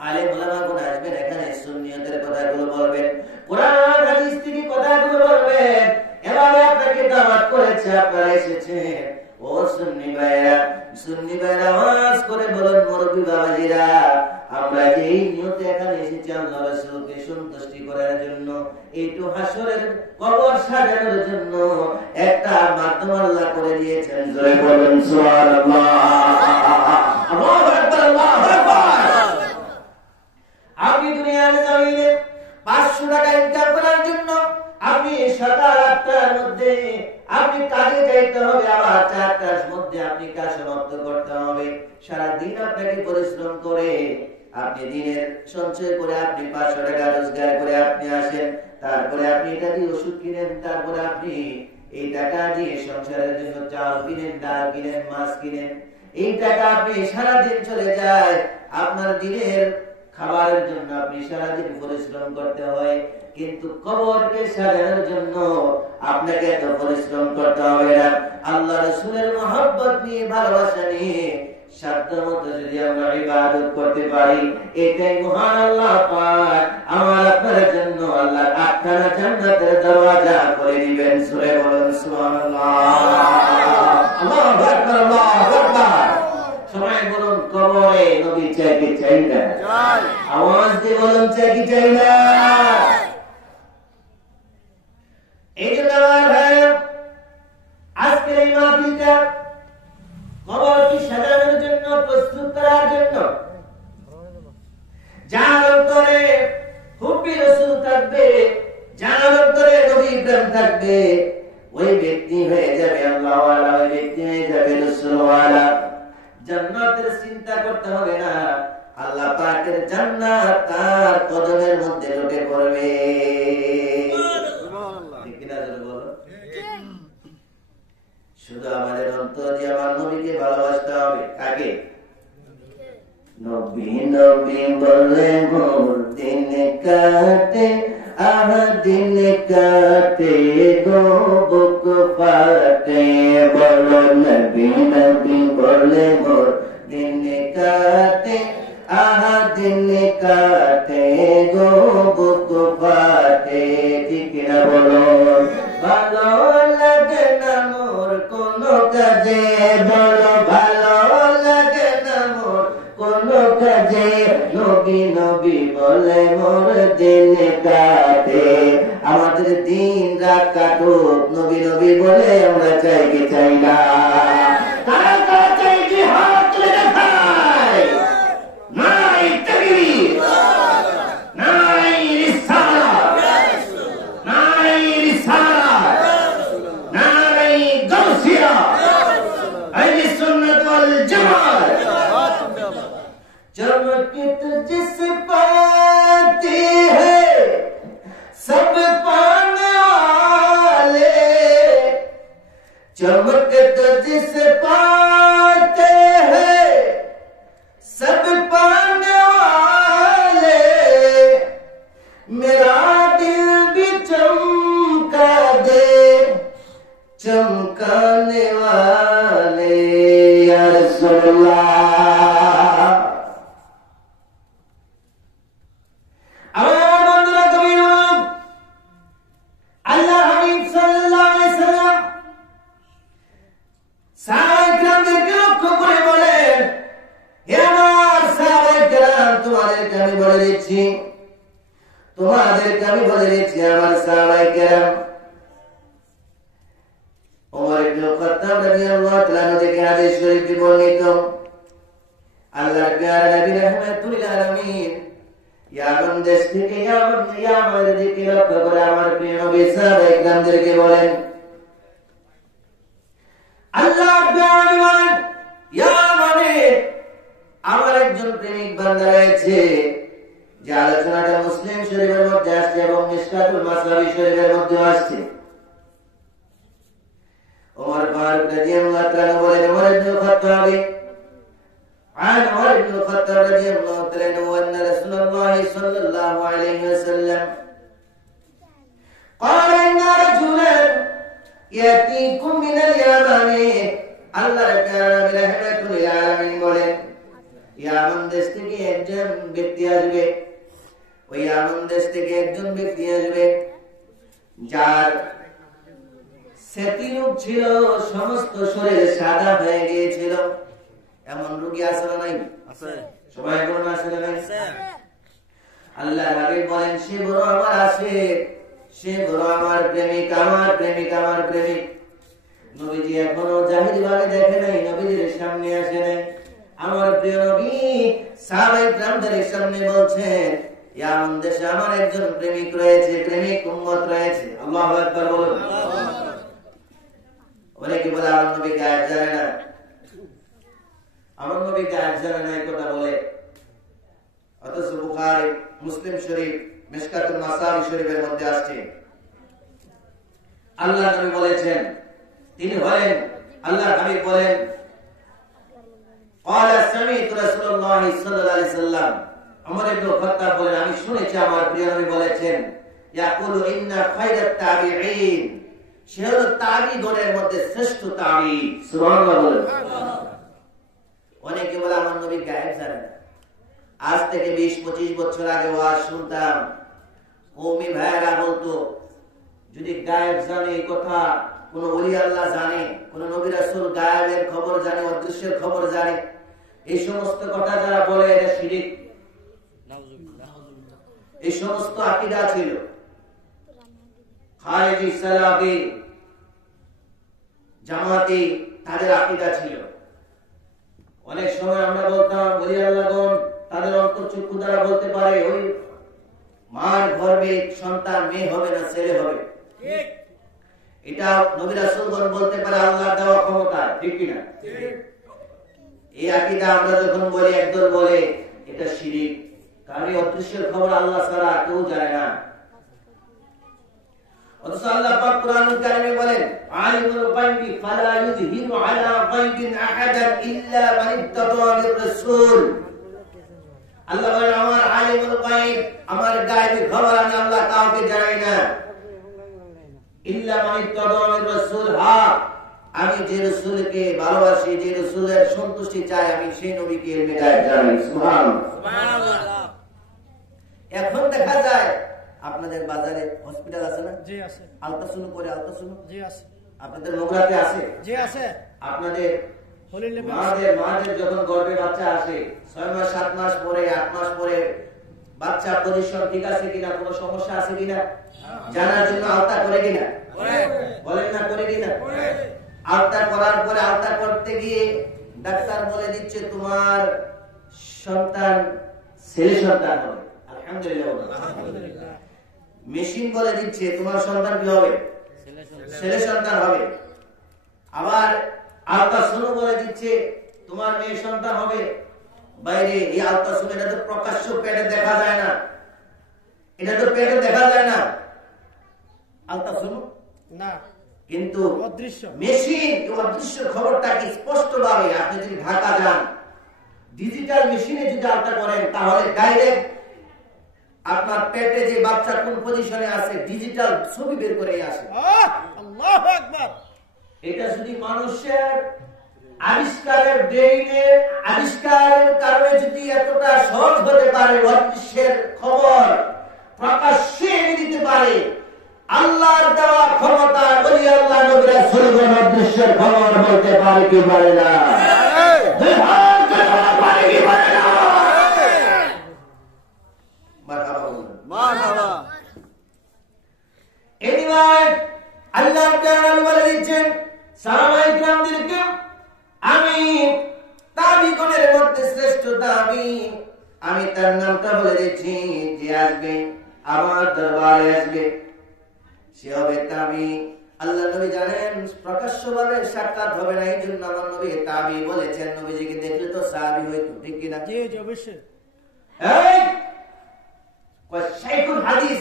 আলেম ওলামাগণ আসবেন, এখানে সুন্নিয়তের কথাগুলো বলবেন, কোরআন হাদিস থেকে কথাগুলো বলবেন। এভাবে আপনাকে দাওয়াত করেছে, আপনারা এসেছেন। ও সুন্নি ভাইরা, সুন্নি ভাইরা আওয়াজ করে বলেন, মুরব্বী বাবাজিরা, আমরা এই নিয়তে এখানে এসেছি আল্লাহ রাসূলকে সন্তুষ্টি করার জন্য, একটু হাসরের কবর সাজানোর জন্য একটা মাধ্যম আল্লাহ করে দিয়েছেন। জয় বলেন সুবহানাল্লাহ, আল্লাহু আকবার, আল্লাহু আকবার। আপনি দুনিয়ার জমিনে 500 টাকা ইনকাম করার জন্য আপনি সকাল 8টার মধ্যে আপনি কাজে যাইতে হবে, আবার 4টার মধ্যে আপনি কাজ সমাপ্ত করতে হবে। সারা দিন আপনাকে পরিশ্রম করে আপনি দিনের সঞ্চয় করে আপনি 500 টাকা রোজগার করে আপনি আসেন, তারপরে আপনি এটা দিয়ে ওষুধ কিনেন, তারপরে আপনি এই টাকা দিয়ে সংসারের জন্য চাল কিনেন, ডাল কিনেন, মাছ কিনেন। এই টাকা আপনি সারাদিন চলে যায়, আপনার দিনের খাবারের জন্য আপনি সারাদিন পরিশ্রম করতে হয়। কিন্তু কবরকে সাজানোর জন্য আপনাকে এত পরিশ্রম করতে হবে না। আল্লাহ রাসূলের মহব্বত নিয়ে, ভালোবাসা নিয়ে সাধ্যমতো যদি আমরা ইবাদত করতে পারি, এটাই মহান আল্লাহ পাক আমার আপনার জন্য আল্লাহ 8খানা জান্নাতের দরওয়াজা করে দিবেন। সূরা বলেন সুবহানাল্লাহ, আল্লাহু আকবার, আল্লাহু আকবার। সবাই বলুন কবরে নবী চাই কি চাই না? চাই। আওয়াজ দিয়ে বলুন চাই কি চাই না? এই জন্য আমার ভাইরা, আজকের এই মাহফিলটা কবরকে সাজানোর জন্য, প্রস্তুত করার জন্য, যার অন্তরে হুব্বে রাসূল থাকবে, যার অন্তরে নবী প্রেম থাকবে, ওই ব্যক্তি হয়ে যাবে আল্লাহ ওয়ালা, ওই ব্যক্তি হয়ে যাবে রাসূল ওয়ালা। জান্নাতের চিন্তা করতে হবে না, আল্লাহ পাকের জান্নাত তার কদমের মধ্যে লুটে পড়বে। ঠিক কিনা জোরে বলো? শুধু আমাদের অন্তর দিয়ে আমার নবীকে ভালোবাসতে হবে। কাকে? নবী নবী বলে মোর দিন কাটে, আহ দিন কাটে গো বুক ফাটে। বলো নবী নবী বলে মোর দিন কাটে, আহ দিন কাটে গো বুক ফাটে। ঠিক না বলো? ভালো লাগে না মোর কোনো কাজে, বলো ভালো লাগে না মোর কোনো কাজে। নবী নবী বলে মোর দিন কাটে, আমাদের দিন রাত কাটুক, নবী নবী বলে আমরা চাই কি চাই না? চাই কি? হাত তুলে দেখায়। নাই তাকবীর, নাই রিসালাত, নাই রিসালাত, নাই গাউসিয়া, আহলে সুন্নাত ওয়াল জামাত। चमकित जिस पाती है सब पाने वाले मेरा दिल भी चमका दे चमकाने वाले या रसूलल्लाह। আল্লাহ হাবিব সাল্লাল্লাহু আলাইহি সাল্লাম সাহাবায়ে কেরামদেরকে লক্ষ্য করে বলেন, হে আমার সাহাবায়ে কেরাম, তোমাদেরকে আমি বলে দিচ্ছি আমার সাহাবায়ে কেরাম। ওমর ইবনে খাত্তাব রাদিয়াল্লাহু তাআলা থেকে হাদিস শরীফটি বর্ণিত। আল্লাহর প্যারা নবী রাহমাতুল আলামিন ইয়ামান দেশ থেকে ইয়ামানের দিকে লক্ষ্য করে আমার প্রিয় নবী সাহাবায়ে কেরামদেরকে বলেন, আল্লাহর প্যারা নবী বলেন, ইয়ামানে আমার একজন প্রেমিক বান্দা রয়েছে, যে আলোচনাটা মুসলিম শরীফের মধ্যে আসছে এবং মিশকাতুল মাসাবি শরীফের মধ্যে আসছে। ওমর ফারুক রাদিয়াল্লাহু তাআলা বলেন, ওমর ইবনে খাত্তাব عن عمر بن الخطاب رضي الله تعالى عنه أن رسول الله صلى الله عليه وسلم قال إن رجلا يأتيكم من اليمن الله تعالى برحمة للعالمين বলেন, ইয়ামান দেশ থেকে একজন ব্যক্তি আসবে, ওই ইয়ামান দেশ থেকে একজন ব্যক্তি আসবে যার স্মৃতিরূপ ছিল, সমস্ত শরীর সাদা হয়ে গিয়েছিল। এমন রোগী আছে না নাই? আছে। সবাই বলেন আছে না নাই? আছে। আল্লাহ হাবিব বলেন, সে বড় আমার আশিক, সে বড় আমার প্রেমিক, আমার প্রেমিক, আমার প্রেমিক। নবীজি এখনো জাহিরি ভাবে দেখে নাই, নবীজির সামনে আসে নাই। আমার প্রিয় নবী সাহাবায়ে কেরামদের সামনে বলছেন, ইয়ামান দেশে আমার একজন প্রেমিক রয়েছে, প্রেমিক উম্মত রয়েছে। আল্লাহু আকবার বলুন। অনেকে বলে আমার নবী গায়েব জানে না, আমার নবী গায়েব জানে না, এই কথা বলে। অথচ বুখারী, মুসলিম শরীফ, মিশকাতুল মাসাবি শরীফের মধ্যে আসছে, আল্লাহ নবী বলেছেন, তিনি বলেন, আল্লাহ হাবিব বলেন, قال سمعت رسول الله صلى الله عليه وسلم ওমর ইবনে খাত্তাব বলেন, আমি শুনেছি আমার প্রিয় নবী বলেছেন, ইয়াকুলু ইন্না খায়রাত তাবিঈন, সে হলো তাবিঈগণের মধ্যে শ্রেষ্ঠ তাবিঈ। সুবহানাল্লাহ বলেন। অনেকে বলে আমার নবী গায়েব জানে না। আজ থেকে 20-25 বছর আগে ওয়াজ শুনতাম, কওমি ভাইরা বলতো, যদি গায়েব জানে এই কথা, কোন ওলি আল্লাহ জানে, কোন নবী রাসূল গায়েবের খবর জানে, অদৃশ্যের খবর জানে, এই সমস্ত কথা যারা বলে এটা শিরক। এই সমস্ত আকীদা ছিল খারিজি, সালাফি, জামাতি, তাদের আকীদা ছিল। অনেক সময় আমরা বলতাম ওলি আল্লাহগণ তাদের অন্তর্চক্ষু দ্বারা বলতে পারে ওই মার গর্ভে সন্তান মেয়ে হবে না ছেলে হবে, ঠিক। এটা নবী রাসূলগণ বলতে পারে আল্লাহর দেওয়া ক্ষমতা, ঠিক কি না? ঠিক। এই আকীদা আমরা যখন বলি, একদল বলে এটা শিরক, কারণ অদৃশ্যের খবর আল্লাহ ছাড়া কেউ জানে না। অথচ আল্লাহ পাক কুরআনুল কারীমে বলেন, আলিমুল গায়বি ফালা ইউযহিরু আলা গায়বিন আহাদান ইল্লা মান ইত্তাবা মির রাসূল। আল্লাহ বলেন, আমার আলিমুল গায়ব, আমার গায়বী খবর আমি আল্লাহ কাউকে জানাই না, ইল্লা মান ইত্তাবা মির রাসূল, হ্যাঁ আমি যে রাসূলকে ভালোবাসি, যে রাসূলের সন্তুষ্টি চাই, আমি সেই নবীকে ইলমে গায়ব জানাই। সুবহানাল্লাহ, সুবহানাল্লাহ। এখন দেখা যায় আপনাদের বাজারে হসপিটাল আছে না? জি আছে। আলট্রাসাউন্ড করে, আলট্রাসাউন্ড, জি আছে। আপনাদের নোংরাতে আছে? জি আছে। আপনাদের মাদের যখন গর্ভে বাচ্চা আসে, 6 মাস 7 মাস পরে, 8 মাস পরে বাচ্চা পজিশন ঠিক আছে কিনা, কোনো সমস্যা আছে কিনা জানার জন্য আলতা করে কিনা? বলেন না, করে কিনা? আলতা করার পরে, আলতা করতে গিয়ে ডাক্তার বলে দিচ্ছে তোমার সন্তান ছেলে সন্তান হবে। আলহামদুলিল্লাহ, আলহামদুলিল্লাহ। মেশিন বলে দিচ্ছে তোমার সন্তান কি হবে? ছেলে সন্তান হবে। আবার আলট্রাসাউন্ড বলে দিচ্ছে তোমার মেয়ে সন্তান হবে। বাইরে এই আলট্রাসাউন্ড, এটা তো প্রকাশ্য পেটে দেখা যায় না, এটা তো পেটে দেখা যায় না আলট্রাসাউন্ড না, কিন্তু অদৃশ্য মেশিন, অদৃশ্য খবরটা কি স্পষ্ট ভাবে আপনি যদি ঢাকা যান, ডিজিটাল মেশিনে যদি আলট্রা করেন, তাহলে ডাইরেক্ট আপনার পেটে যে বাচ্চা কোন পজিশনে আছে ডিজিটাল ছবি বের করে আসে। আল্লাহু আকবার। এটা যদি মানুষের আবিষ্কারের ব্রেইনে আবিষ্কারের কারণে যদি এতটা সহজ হতে পারে, অদৃশ্যের খবর প্রকাশ্যে এনে দিতে পারে, আল্লাহর দেওয়া ক্ষমতা বলি আল্লাহ নবী রাসূলগণ অদৃশ্যের খবর বলতে পারে কি পারে না? পারে কি পারে না? মারহাবা মারহাবা। এনিওয়ে আল্লাহ তাআলা বলে দিচ্ছেন সাহাবায়ে কিরামদেরকে, আমি তাবিগণের মধ্যে শ্রেষ্ঠ তাবি, আমি তার নামটা বলে দিচ্ছি, যে আসবে আমার দরবারে আসবে সে হবে তাবি। আল্লাহ নবী জানেন প্রকাশ্যভাবে সাক্ষাৎ হবে না, এই জন্য আমার নবী তাবি বলেছেন। নবীজিকে দেখলে তো সাহাবী হইতো, ঠিক কিনা? জি জি অবশ্যই। এই শাইখুল হাদিস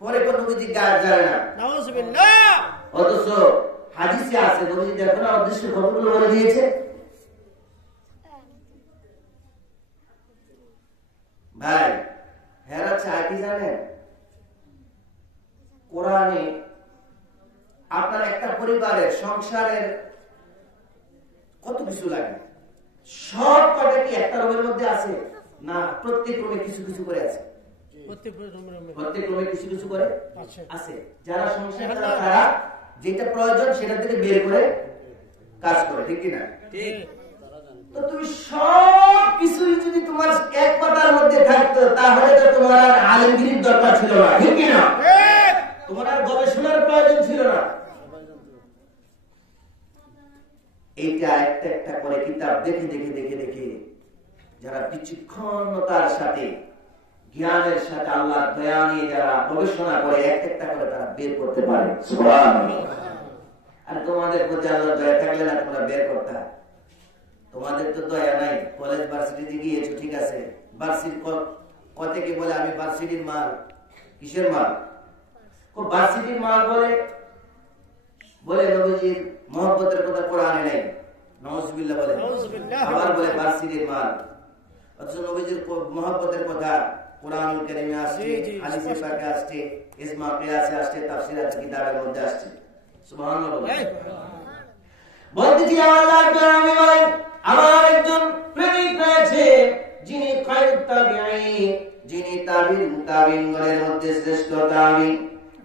পরে কোন নবীজি গায় জানে না, নাউযুবিল্লাহ। অথচ হাদিসে আছে নবীজি দেখো না অদৃশ্য খবরগুলো বলে দিয়েছে। ভাই হেরা চায় কি জানেন? কোরআনে আপনার একটা পরিবারের সংসারের কত কিছু লাগে, সব কটা কি একটা রুমের মধ্যে আছে না? প্রত্যেক রুমে কিছু কিছু করে আছে, প্রত্যেক রুমে কিছু কিছু করে আছে। যারা সংসার তারা যেটা প্রয়োজন সেটা থেকে বের করে কাজ করে, ঠিক কিনা? ঠিক। তো তুমি সব কিছুই যদি তোমার এক পাতার মধ্যে থাকতো তাহলে তো তোমার আর আলেমগিরির দরকার ছিল না, ঠিক কিনা? তোমার আর গবেষণার প্রয়োজন ছিল না। এইটা একটা একটা করে কিতাব দেখে দেখে দেখে দেখে যারা বিচক্ষণতার সাথে জ্ঞানের সাথে আল্লাহর দয়া নিয়ে যারা গবেষণা করে এক একটা করে তারা বের করতে পারে। সুবহানাল্লাহ। আর তোমাদের প্রতি আল্লাহর দয়া থাকলে না তোমরা বের করতে, তোমাদের তো দয়া নাই। কলেজ ভার্সিটিতে গিয়েছো, ঠিক আছে, ভার্সিটি কত কি বলে আমি ভার্সিটির মাল, কিসের মাল? ভার্সিটির মাল বলে বলে নবীজির মহব্বতের কথা কোরআনে নাই, নাউযুবিল্লাহ বলে। আবার বলে ভার্সিটির মাল, অথচ নবীজির মহব্বতের কথা কোরআনুল কারীমে আসছে, হাদিসে পাকে আসছে, ইজমা কিয়াসে আসছে, তাফসীরাত কিতাবের মধ্যে আসছে। সুবহানাল্লাহ। বলতেছি আল্লাহর কালামে বলেন আমার একজন প্রেমিক রয়েছে যিনি খায়রুত তাবিঈন, যিনি তাবিঈনগণের মধ্যে শ্রেষ্ঠ তাবিঈন,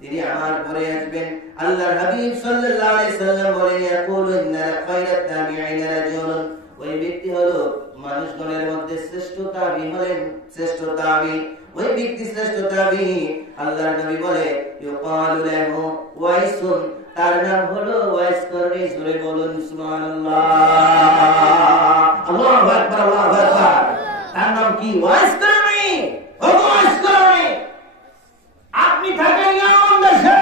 তিনি আমার পরে আসবেন। আল্লাহর হাবিব সাল্লাল্লাহু আলাইহি সাল্লাম বলেন ইয়াকুলু ইন্না খায়রাত তাবিঈন রাজুলুন, ওই ব্যক্তি হলো মানুষগণের মধ্যে শ্রেষ্ঠ তাবিঈন হলেন শ্রেষ্ঠ তাবিঈন, ওই ব্যক্তি শ্রেষ্ঠ তাবিঈন। আল্লাহর নবী বলে ইউকালু লাহু ওয়াইসুন, তার নাম হলো ওয়াইস করনি। জোরে বলুন সুবহানাল্লাহ। আল্লাহু আকবার, আল্লাহু আকবার। তার নাম কি? ওয়াইস করনি। ও ওয়াইস করনি, আপনি থাকেন এমন দেশে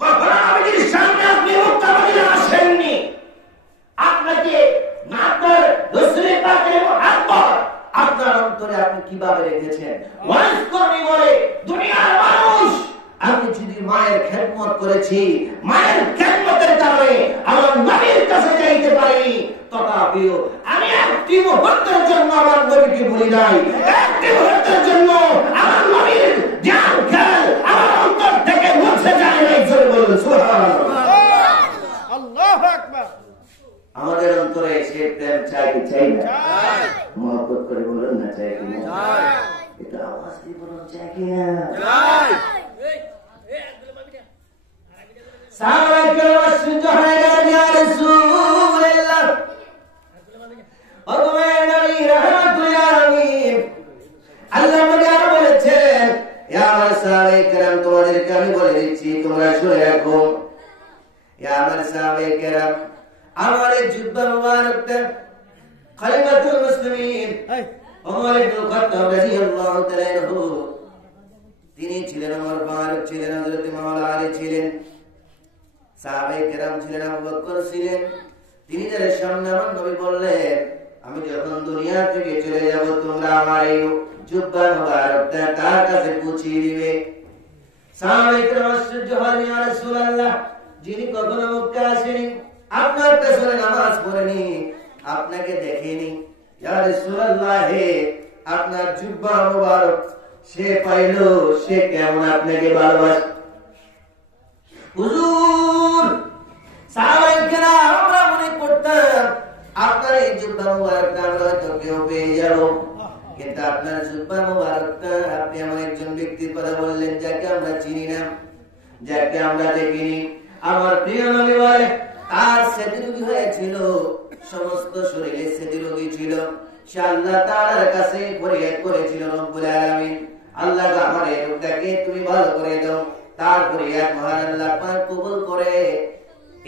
কখনো নবীর সামনে আপনি মুক্তাবাদী আসেননি, আপনাকে নাতর রাসূল পাকের মুহাব্বত আপনার অন্তরে আপনি কিভাবে রেখেছেন? ওয়াইস করনি বলে দুনিয়ার মানুষ আমি যদি মায়ের খেদমত করেছি, মায়ের খেদমতের কারণে আমার নবীর কাছে যাইতে পারিনি, তথাপিও আমি একটি মুহূর্তের জন্য আমার নবীকে ভুলি নাই, একটি মুহূর্তের জন্য আমার নবীর জ্ঞান খেয়াল আমার অন্তর থেকে মুছে যায় নাই। জোরে বলুন সুবহানাল্লাহ। আল্লাহু আকবার। আমাদের অন্তরে সে প্রেম চাই কি চাই না? মহব্বত করে বলুন না চাই কি না? এটা আওয়াজ দিয়ে বলুন চাই কি না? সাহাবায়ে কেরাম আশ্চর্য হয়ে গেলেন, ইয়া রাসূলুল্লাহ, ও তোমার নবী রাহমাতুল আলামিন। আল্লাহ নবী আরো বলেছেন, ইয়া সাহাবায়ে কেরাম তোমাদেরকে আমি বলে দিচ্ছি তোমরা শুনে রাখো, ইয়া সাহাবায়ে কেরাম আমার এই জুব্বা মুবারকটা খলিফাতুল মুসলিমিন ওমর ইবনে খাত্তাব রাদিয়াল্লাহু তাআলা আনহু, তিনি ছিলেন, ওমর ফারুক ছিলেন, হযরত মাওলানা আলী ছিলেন, সাহাবায়ে কেরাম ছিলেন, আবু বকর ছিলেন। তিনি যাদের সামনে আমার নবী বললেন আমি যখন দুনিয়া থেকে চলে যাব তোমরা আমার এই জুব্বা মুবারকটা তার কাছে পৌঁছে দিবে। সাহাবায়ে কেরাম আশ্চর্য হলেন, ইয়া রাসূলুল্লাহ, যিনি কখনো মক্কা আসেনি, আপনার পেছনে নামাজ পড়েনি, আপনাকে দেখেনি, ইয়া রাসূলুল্লাহ আপনার জুব্বা মুবারক সে পাইল সে কেমন আপনাকে ভালোবাসে। হুজুর সাহাবায়ে আমরা মনে করতাম আপনার এই জুব্বা মুবারকটা আমরা হয়তো কেউ পেয়ে যাব, কিন্তু আপনার জুব্বা মুবারকটা আপনি এমন একজন ব্যক্তির কথা বললেন যাকে আমরা চিনি না, যাকে আমরা দেখিনি। আমার প্রিয় নবী বলে তার স্মৃতি রোগী হয়েছিল, সমস্ত শরীরে স্মৃতি রোগী ছিল। সে আল্লাহ তাআলার কাছে ফরিয়াদ করেছিল, রব্বুল আলামিন আল্লাহ আমার এই রোগটাকে তুমি ভালো করে দাও। তার ফরিয়াদ মহান আল্লাহ পাক কবুল করে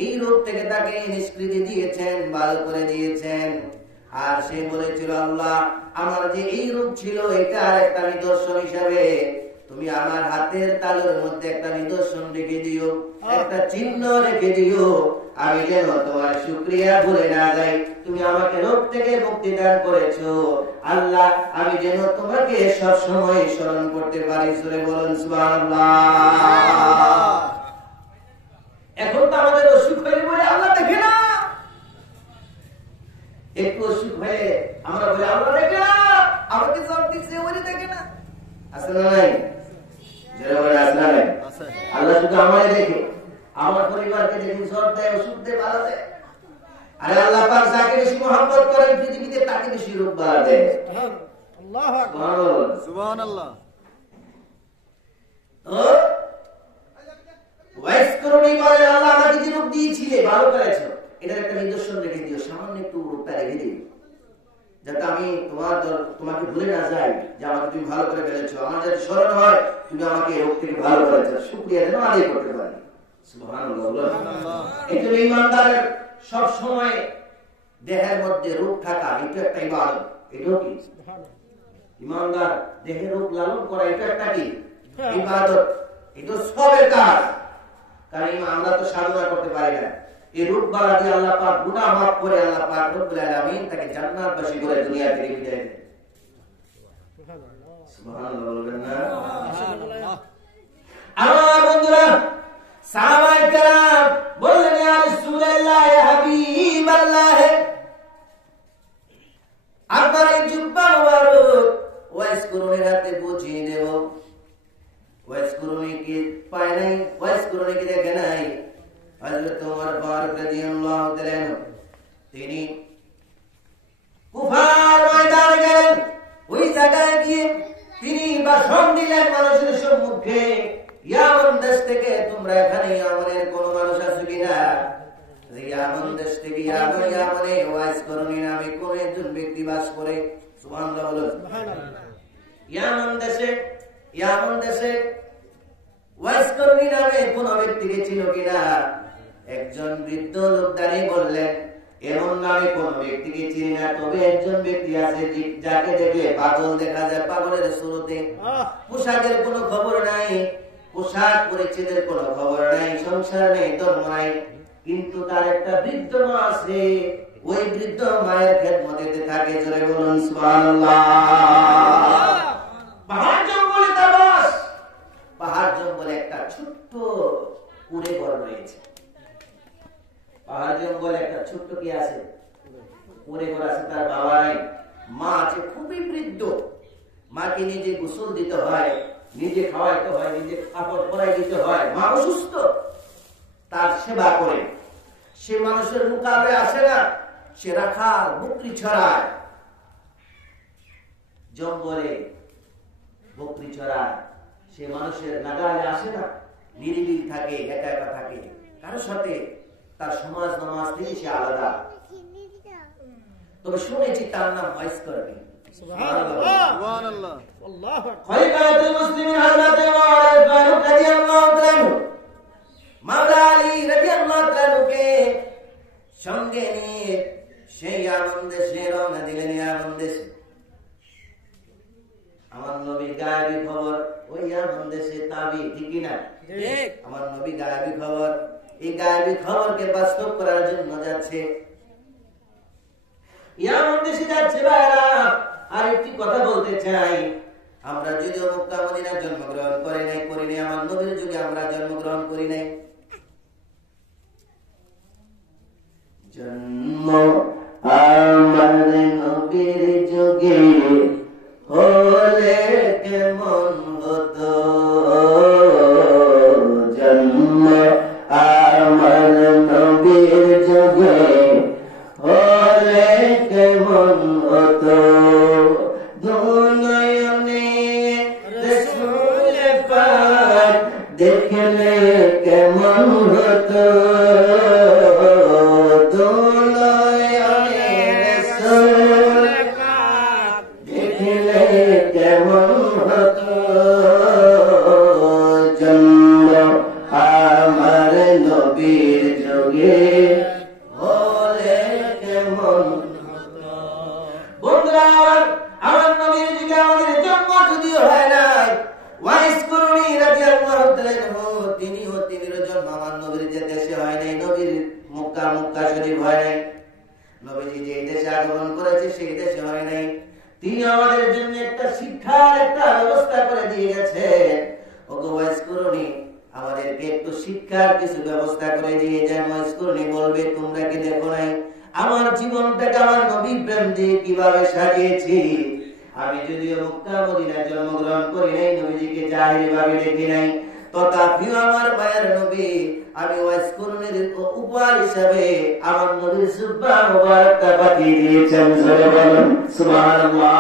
এই রোগ থেকে তাকে নিষ্কৃতি দিয়েছেন, ভালো করে দিয়েছেন। আর সে বলেছিল আল্লাহ আমার যে এই রোগ ছিল এটার একটা নিদর্শন হিসাবে তুমি আমার হাতের তালুর মধ্যে একটা নিদর্শন রেখে দিও, একটা চিহ্ন রেখে দিও, আমি যেন তোমার শুকরিয়া ভুলে না যাই। তুমি আমাকে রোগ থেকে মুক্তি দান করেছো আল্লাহ, আমি যেন তোমাকে সব সময় স্মরণ করতে পারি। জোরে বলুন সুবহানাল্লাহ। এখন তো আমাদের অসুখ হয়ে বলে আল্লাহ দেখে না, একটু অসুখ হয়ে আমরা বলে আল্লাহ দেখে না, আমাকে সব দিচ্ছে ওই দেখে না। আসলে নাই আল্লাহ শুধু আমায় দেখে, আমার পরিবারকে দেখে সব দেয়, ওষুধ দেয়, ভালো দেয়। আরে আল্লাহ পাক যাকে বেশি মহব্বত করেন পৃথিবীতে তাকে বেশি রোগ বাড়া দেয়। সুবহানাল্লাহ। ওয়াইস করুনি বলে আল্লাহ আমাকে যে রোগ দিয়েছিলে ভালো করেছো, এটার একটা নিদর্শন রেখে দিও, সামান্য একটু রোগটা রেখে দিও, যাতে আমি তোমাকে ভুলে না যাই যে আমাকে তুমি ভালো করে ফেলেছো, আমার যাতে স্মরণ হয় তুমি আমাকে রোগ থেকে ভালো করেছো, শুকরিয়া যেন আদায় করতে পারি। সুবহানাল্লাহ। এটা ঈমানদারের সব সময় দেহের মধ্যে রোগ থাকা এটা একটা ইবাদত। এটাও কি ঈমানদার দেহে রোগ লালন করা এটা একটা কি ইবাদত, এটা সবের কাজ। কারণ আমরা তো সাধনা করতে পারি না, এই রূপ বালা দিয়ে আল্লাহ পাক গুনাহ মাফ করে আল্লাহ পাক রব্বুল আলামিন তাকে জান্নাতবাসী করে দুনিয়া থেকে বিদায় দেন। সুবহানাল্লাহ। আমার বন্ধুরা সাহাবায়ে কেরাম বললেন ইয়া রাসূলুল্লাহ ইয়া হাবিবাল্লাহ, আপনার এই জুব্বা মুবারক ওয়াইস করুনের হাতে বুঝিয়ে দেব। ওয়াইস করুনি কি পায় নাই, ওয়াইস করুনি কি দেখে নাই। হযরত ওমর ফারুক রাদিয়াল্লাহু তাআলা তিনি কুফার ময়দানে গেলেন, ওই জায়গায় গিয়ে তিনি ভাষণ দিলেন মানুষের সম্মুখে, ইয়ামান দেশ থেকে তোমরা এখানে ইয়ামানের কোন মানুষ আছে কিনা? ইয়ামান দেশ থেকে ইয়ামানে ওয়াইস করুনি নামে কোন একজন ব্যক্তি বাস করে। সুবহানাল্লাহ। ইয়ামান দেশে ওয়াইস করুনি নামে কোন ব্যক্তিকে ছিল কিনা? একজন বৃদ্ধ লোক দাঁড়িয়ে বললেন এমন নামে কোন ব্যক্তিকে চিনি না, তবে একজন ব্যক্তি আছে যাকে দেখলে পাগল দেখা যায়, পাগলের শুরুতে পোশাকের কোনো খবর নাই, পোশাক পরিচ্ছদের কোনো খবর নাই, সংসার নেই, ধর্ম নাই, কিন্তু তার একটা বৃদ্ধ মা আছে, ওই বৃদ্ধ মায়ের খেদমতে থাকে। জোরে বলুন সুবহানাল্লাহ। পাহাড় জঙ্গলে তার বাস, পাহাড় জঙ্গলে একটা ছোট্ট কুড়ে ঘর রয়েছে, পাহাড় জঙ্গলে একটা ছোট্ট কি আছে কুড়ে ঘর আছে। তার বাবা নাই, মা আছে খুবই বৃদ্ধ, মাকে নিজে গোসল দিতে হয়, নিজে খাওয়াইতে হয়, নিজে কাপড় পরাই দিতে হয়, মা অসুস্থ, তার সেবা করে। সে মানুষের মুকাবে আসে না, সে রাখাল বকরি ছড়ায়, জঙ্গলে বকরি ছড়ায়, সে মানুষের নাগালে আসে না, নিরিবিলি থাকে, একা একা থাকে, কারোর সাথে তার সমাজ নামাজ থেকে সে আলাদা। তবে শুনেছি তার নাম ওয়াইস করুনি। সুবহানাল্লাহ। খলিফাতুল মুসলিমিন হযরত ওমর ফারুক রাদিয়াল্লাহু তাআলা মাওলা আলী রাদিয়াল্লাহু তাআলাকে সঙ্গে নিয়ে সেই ইয়ামান দেশে রওনা দিলেন। ইয়ামান দেশে আমার নবী গায়েবী খবর, ওই ইয়ামান দেশে তাবি, ঠিক না? ঠিক। আমার নবী গায়েবী খবর, এই গায়েবী খবরকে বাস্তব করার জন্য যাচ্ছে, ইয়ামান দেশে যাচ্ছে। ভাইরা আর একটি কথা বলতে চাই, আমরা যদিও মক্কা মদিনায় জন্মগ্রহণ করি নাই, আমার নবীর যুগে আমরা জন্মগ্রহণ করি নাই। জন্ম আমার নবীর যুগে হলে কেমন দেখলে কেমন হতো দেখলে কেমন হতো জন্ম আমার নবীর যোগে হলে কেমন হতো। বন্ধুরা, আমার নবীর যুগে আমাদের জন্ম যদিও হয় নাই, ওয়াইস করুনি রাদিয়াল্লাহু তাআলা তিনিও জন্ম আমার নবীর যে দেশে হয় নাই, নবীর মক্কা শরীফ হয় নাই, নবীজি যে দেশে আগমন করেছে সেই দেশে হয় নাই। তিনি আমাদের জন্য একটা শিক্ষার একটা ব্যবস্থা করে দিয়ে গেছে। ওগো ওয়াইস করুনি, আমাদেরকে একটু শিক্ষার কিছু ব্যবস্থা করে দিয়ে যায়। ওয়াইস করুনি বলবে, তোমরা কি দেখো নাই আমার জীবনটাকে আমার নবী প্রেম দিয়ে কিভাবে সাজিয়েছি? আমি যদিও মক্কা মদিনায় জন্মগ্রহণ করি নাই, নবীজিকে জাহিরি ভাবে দেখি নাই, তথাপিও আমার মায়ের নবী আমি ওয়াইস করুনের উপহার হিসাবে আমার নবীর সুব্বা মুবারকটা পাঠিয়ে দিয়েছেন। জোরে বলুন সুবহানাল্লাহ।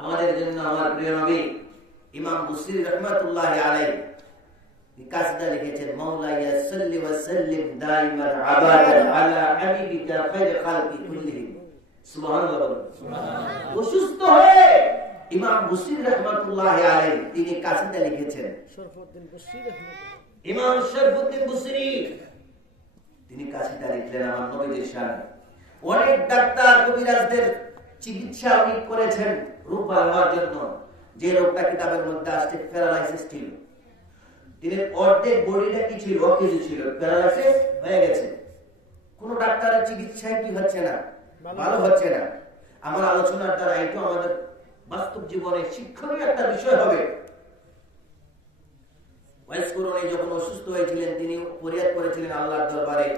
আমাদের জন্য আমার প্রিয় নবী ইমাম বুসিরি রাহমাতুল্লাহি আলাইহি কাসিদা লিখেছেন, মাওলায়া সাল্লি ওয়া সাল্লিম দাইমান আবাদান আলা হাবিবিকা খায়র খালকি কুল্লিহিম। সুবহানাল্লাহ। অসুস্থ হয়ে ইমাম বুসিরি রাহমাতুল্লাহি আলাইহি তিনি কাসিদা লিখেছেন। ইমাম শরফুদ্দিন বুসিরি তিনি কাসিদা লিখলেন আমার নবীর শানে। অনেক ডাক্তার কবিরাজদের চিকিৎসা উনি করেছেন রূপ ভালো হওয়ার জন্য। যে রোগটা কিতাবের মধ্যে আসছে প্যারালাইসিস ছিল, তিনি অর্ধেক বডিটা কি ছিল, অকেজো ছিল, প্যারালাইসিস হয়ে গেছে। কোন ডাক্তারের চিকিৎসায় কি হচ্ছে না, ভালো হচ্ছে না। আমার আলোচনার দ্বারা এটা আমাদের বাস্তব জীবনে শিক্ষণীয় একটা বিষয় হবে। ওয়াইস করুনি যখন অসুস্থ হয়েছিলেন তিনি ফরিয়াদ করেছিলেন আল্লাহর দরবারে,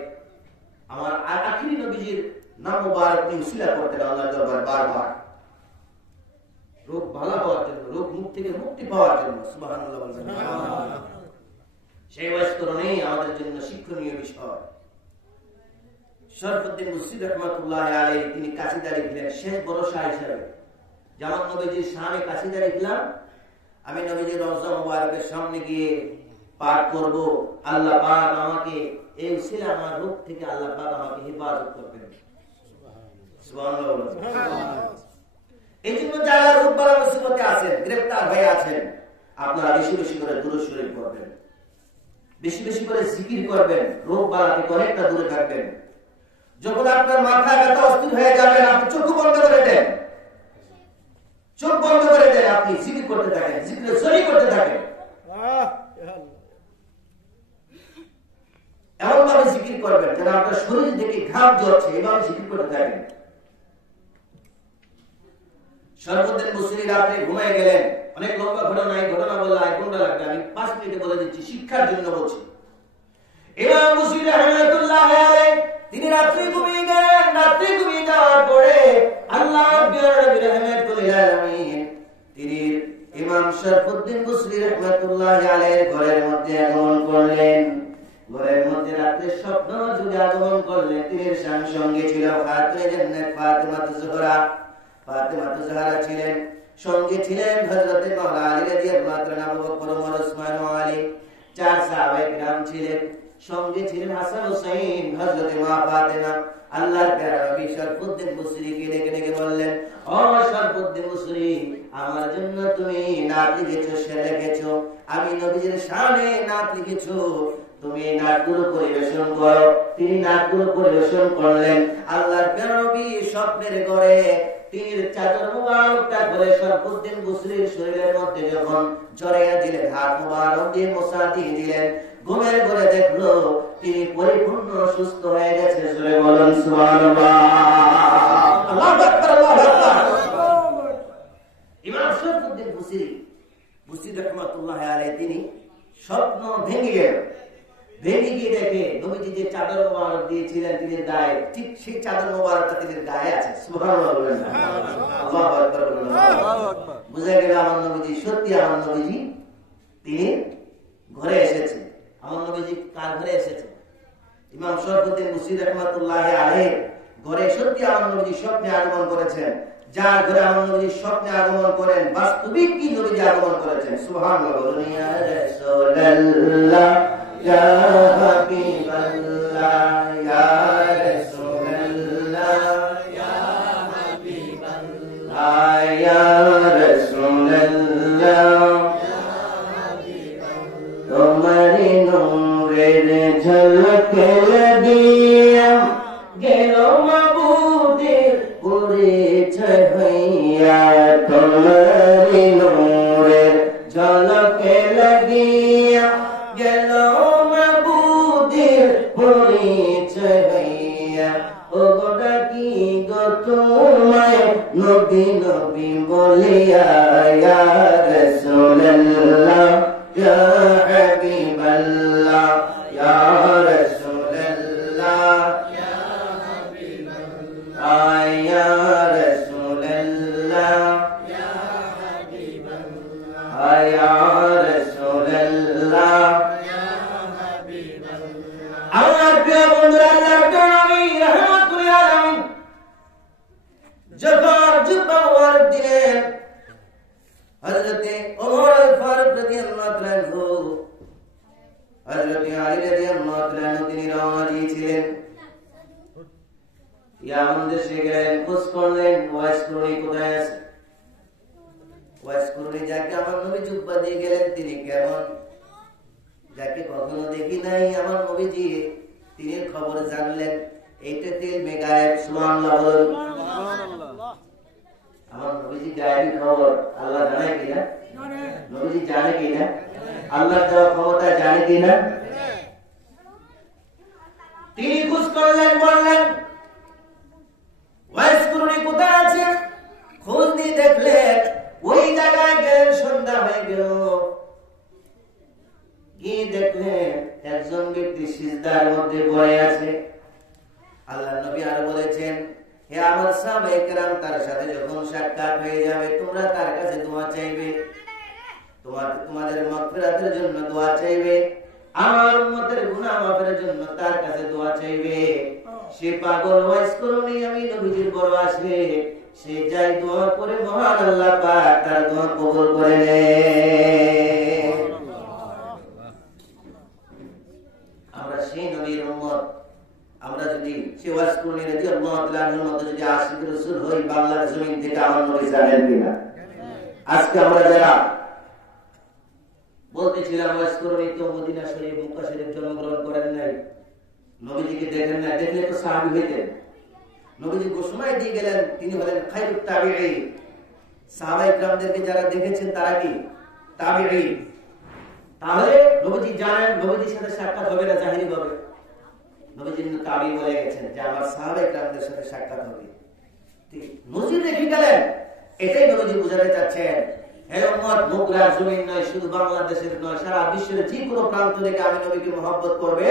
আমার আখিরি নবীজির নাম মুবারক তিনি উসিলা করতেন আল্লাহর দরবারে বারবার, রোগ ভালো হওয়ার জন্য, রোগ মুখ থেকে মুক্তি পাওয়ার জন্য। সুবহানাল্লাহ বলবেন। সেই ওয়াইস করুনি আমাদের জন্য শিক্ষণীয় বিষয়। শরফুদ্দিন বুসিরি রাহমাতুল্লাহি আলাইহি তিনি কাসিদা লিখলেন শেষ ভরসা হিসেবে। যেমন নবীজির শানে কাসিদা লিখলাম, আমি নবীজির রওজা মুবারকের সামনে গিয়ে পাঠ করব, আল্লাহ পাক আমাকে এই উসিলা আমার রোগ থেকে আল্লাহ পাক আমাকে হেফাজত করবেন। সুবহানাল্লাহ। এই জন্য যারা রোগ বালা মুসিবতে আছেন, গ্রেফতার হয়ে আছেন, আপনারা বেশি বেশি করে দুরূদ শরীফ পড়বেন, বেশি বেশি করে জিকির করবেন, রোগ বালা থেকে অনেকটা দূরে থাকবেন। যখন আপনার মাথা ব্যথা অস্থির হয়ে যাবেন, আপনি চোখ বন্ধ করে দেন, চোখ বন্ধ করে দেন, আপনি জিকির করতে থাকেন, জিকির শরীফ করতে থাকেন, এমন ভাবে জিকির করবেন যেন আপনার শরীর থেকে ঘাম ঝরছে, এভাবে জিকির করতে থাকেন। শরফুদ্দিন বুসিরি রাতে ঘুমিয়ে গেলেন। অনেক লম্বা ঘটনা, এই ঘটনা বললে 1 ঘন্টা লাগবে, আমি 5 মিনিটে বলে দিচ্ছি, শিক্ষার জন্য বলছি। ইমাম বুসিরি রাহমাতুল্লাহি আলাইহি তিনি রাত্রে ঘুমিয়ে গেলেন। রাত্রে ঘুমিয়ে যাওয়ার পরে আল্লাহ রাব্বুল আলামিন তিনি ইমাম শরফুদ্দিন বুসিরি রাহমাতুল্লাহি আলাইহির ঘরের মধ্যে আগমন করলেন। ঘরের মধ্যে রাত্রে স্বপ্ন যুগে আগমন করলেন। তিনি সঙ্গে ছিল ফাতিমা জান্নাত ফাতিমাতুজ জোহরা। ফাতিমাতুজ জোহরা ছিলেন, সঙ্গে ছিলেন হযরত মাওলা আলী রাদিয়াল্লাহু তাআলা, আবু বকর, ওমর, ওসমান ও আলী। 4 সাহাবায়ে কিরাম ছিলেন, সঙ্গে ছিলেন হাসান হুসাইন, হযরত মা ফাতেমা। আল্লাহর প্যারা নবী শরফুদ্দিন বুসরিকে ডেকে ডেকে বললেন, ও শরফুদ্দিন বুসরি, আমার জন্য তুমি নাত লিখেছো, শের লিখেছো, আমি নবীজির শানে নাত লিখেছো, তুমি নাতগুলো পরিবেশন করো। তিনি নাতগুলো পরিবেশন করলেন। আল্লাহর প্যারা নবী স্বপ্নের ঘরে তিনি চাদর মুবারকটা করে শরফুদ্দিন বুসরির শরীরের মধ্যে যখন জড়াইয়া দিলেন, হাত মুবারক দিয়ে মোছা দিয়ে দিলেন, ঘুমের ঘরে দেখলো তিনি পরিপূর্ণ সুস্থ হয়ে গেছে। জোরে বলুন সুবহানাল্লাহ। আল্লাহু আকবার, আল্লাহু আকবার। ইমাম শরফুদ্দিন বুসরি রাহমাতুল্লাহি আলাইহি তিনি স্বপ্ন ভেঙে গেল। ভেঙে গিয়ে দেখে নবীজি যে চাদর মোবারক দিয়েছিলেন তিনি গায়ে, ঠিক সেই চাদর মোবারকটা তিনি গায়ে আছে। সুবহানাল্লাহ। আল্লাহু আকবার, আল্লাহু আকবার। বুঝা গেল আমার নবীজি সত্যি, আমার নবীজি তিনি ঘরে এসেছে। আমার নবীজি কার ঘরে এসেছে? ইমাম শরফুদ্দিন বুসরি রাহমাতুল্লাহি আলাইহি ঘরে সত্যি আমার নবীজি স্বপ্নে আগমন করেছেন। যার ঘরে আমার নবী স্বপ্নে আগমন করেন, বাস্তবিক কি নবী আগমন করেছেন। সুবহানাল্লাহ বলুন। ইয়া রাসূলুল্লাহ ইয়া হাবিবাল্লাহ ইয়া রাসূলুল্লাহ ইয়া হাবিবাল্লাহ ইয়া রাসূলুল্লাহ ইয়া হাবিবাল্লাহ তোমারি নূরের ঝলক লাগিয়া গেল মাবুদের পরিচয় হইয়া, তোমারি নূরের ঝলক লাগিয়া গেল মাবুদের পরিচয় হইয়া, ও গোটা কি গো তোমায় নবী নবী বলিয়া, ইয়া রাসূলুল্লাহ ইয়া হাবিবাল্লাহ ইয়া রাসূলুল্লাহ ইয়া হাবিবাল্লাহ ইয়া রাসূলুল্লাহ ইয়া হাবিবাল্লাহ ইয়া রাসূলুল্লাহ ইয়া হাবিবাল্লাহ। আমার প্রিয় বন্ধুরা, আল্লাহর নবী রাহমাতুল আলামিন যখন জুব্বার দিলেন, হযরতে ওমর আল ফারুক রাদিয়াল্লাহু তাআলা, হযরতে আলী রাদিয়াল্লাহু তাআলা তিনি রওনা দিয়েছিলেন, ইয়ামান দেশে গেলেন, খোঁজ করলেন ওয়াইস করুনি কোথায় আছে। ওয়াইস করুনি যাকে আমার নবী জুব্বা দিয়ে গেলেন তিনি কেমন, যাকে কখনো দেখি নাই আমার নবীজি, তিনি খবর জানলেন। এইটা তেল মেগায়েব। সুবহানাল্লাহ বলুন। আমার নবীজি গায়েবী খবর আল্লাহ জানে কিনা? নবীজি জানে কিনা? আল্লাহর দেওয়া ক্ষমতা জানে কিনা? তিনি খোঁজ করলেন, বললেন ওয়াইস করুনি কোথায় আছে। খোঁজ নিয়ে দেখলেন ওই জায়গায় গেলেন, সন্ধ্যা হয়ে গেল। গিয়ে দেখলেন একজন ব্যক্তি সিজদার মধ্যে পড়ে আছে। আল্লাহ নবী আর বলেছেন, হে আমার সাহাবায়ে কেরাম, তার সাথে যখন সাক্ষাৎ হয়ে যাবে তোমরা তার কাছে দোয়া চাইবে, তোমাদের মাগফিরাতের জন্য দোয়া চাইবে, আমার উম্মতের গুনাহ মাফের জন্য তার কাছে দোয়া চাইবে। সে পাগল ওয়াইস করুনি আমি নবীজির বড় আসবে, সে যাই দোয়া করে মহান আল্লাহ পাক তার দোয়া কবুল করে নেন। আমরা সেই নবীর উম্মত, আমরা যদি সে ওয়াইস করুনি রাদিয়াল্লাহু তাআলা আনহুর মতো যদি আশিক রাসূল হই, বাংলার জমিন থেকে আমার নবী জানেন কিনা? আজকে আমরা যারা বলতেছিলাম ওয়াইস করুনি তো মদিনা শরীফ মক্কা শরীফ জন্মগ্রহণ করেন নাই, নবীজিকে দেখেন না, দেখলে তো সাহাবী হইতেন। নবীজি ঘোষণায় দিয়ে গেলেন তিনি হলেন খায়রুত তাবিঈন। সাহাবায়ে কিরামদেরকে যারা দেখেছেন তারা কি তাবিঈন। তাহলে নবীজি জানেন নবীজির সাথে সাক্ষাৎ হবে না জাহিরি হবে। নবীজি তাবিঈন বলে গেছেন যে আমার সাহাবায়ে কিরামদের সাথে সাক্ষাৎ হবে। ঠিক নজির রেখে গেলেন। এটাই নবীজি বোঝাতে চাচ্ছেন, হে উম্মত, মুগরার জমিন নয়, শুধু বাংলাদেশের নয়, সারা বিশ্বের যে কোনো প্রান্ত থেকে আমি নবীকে মহব্বত করবে,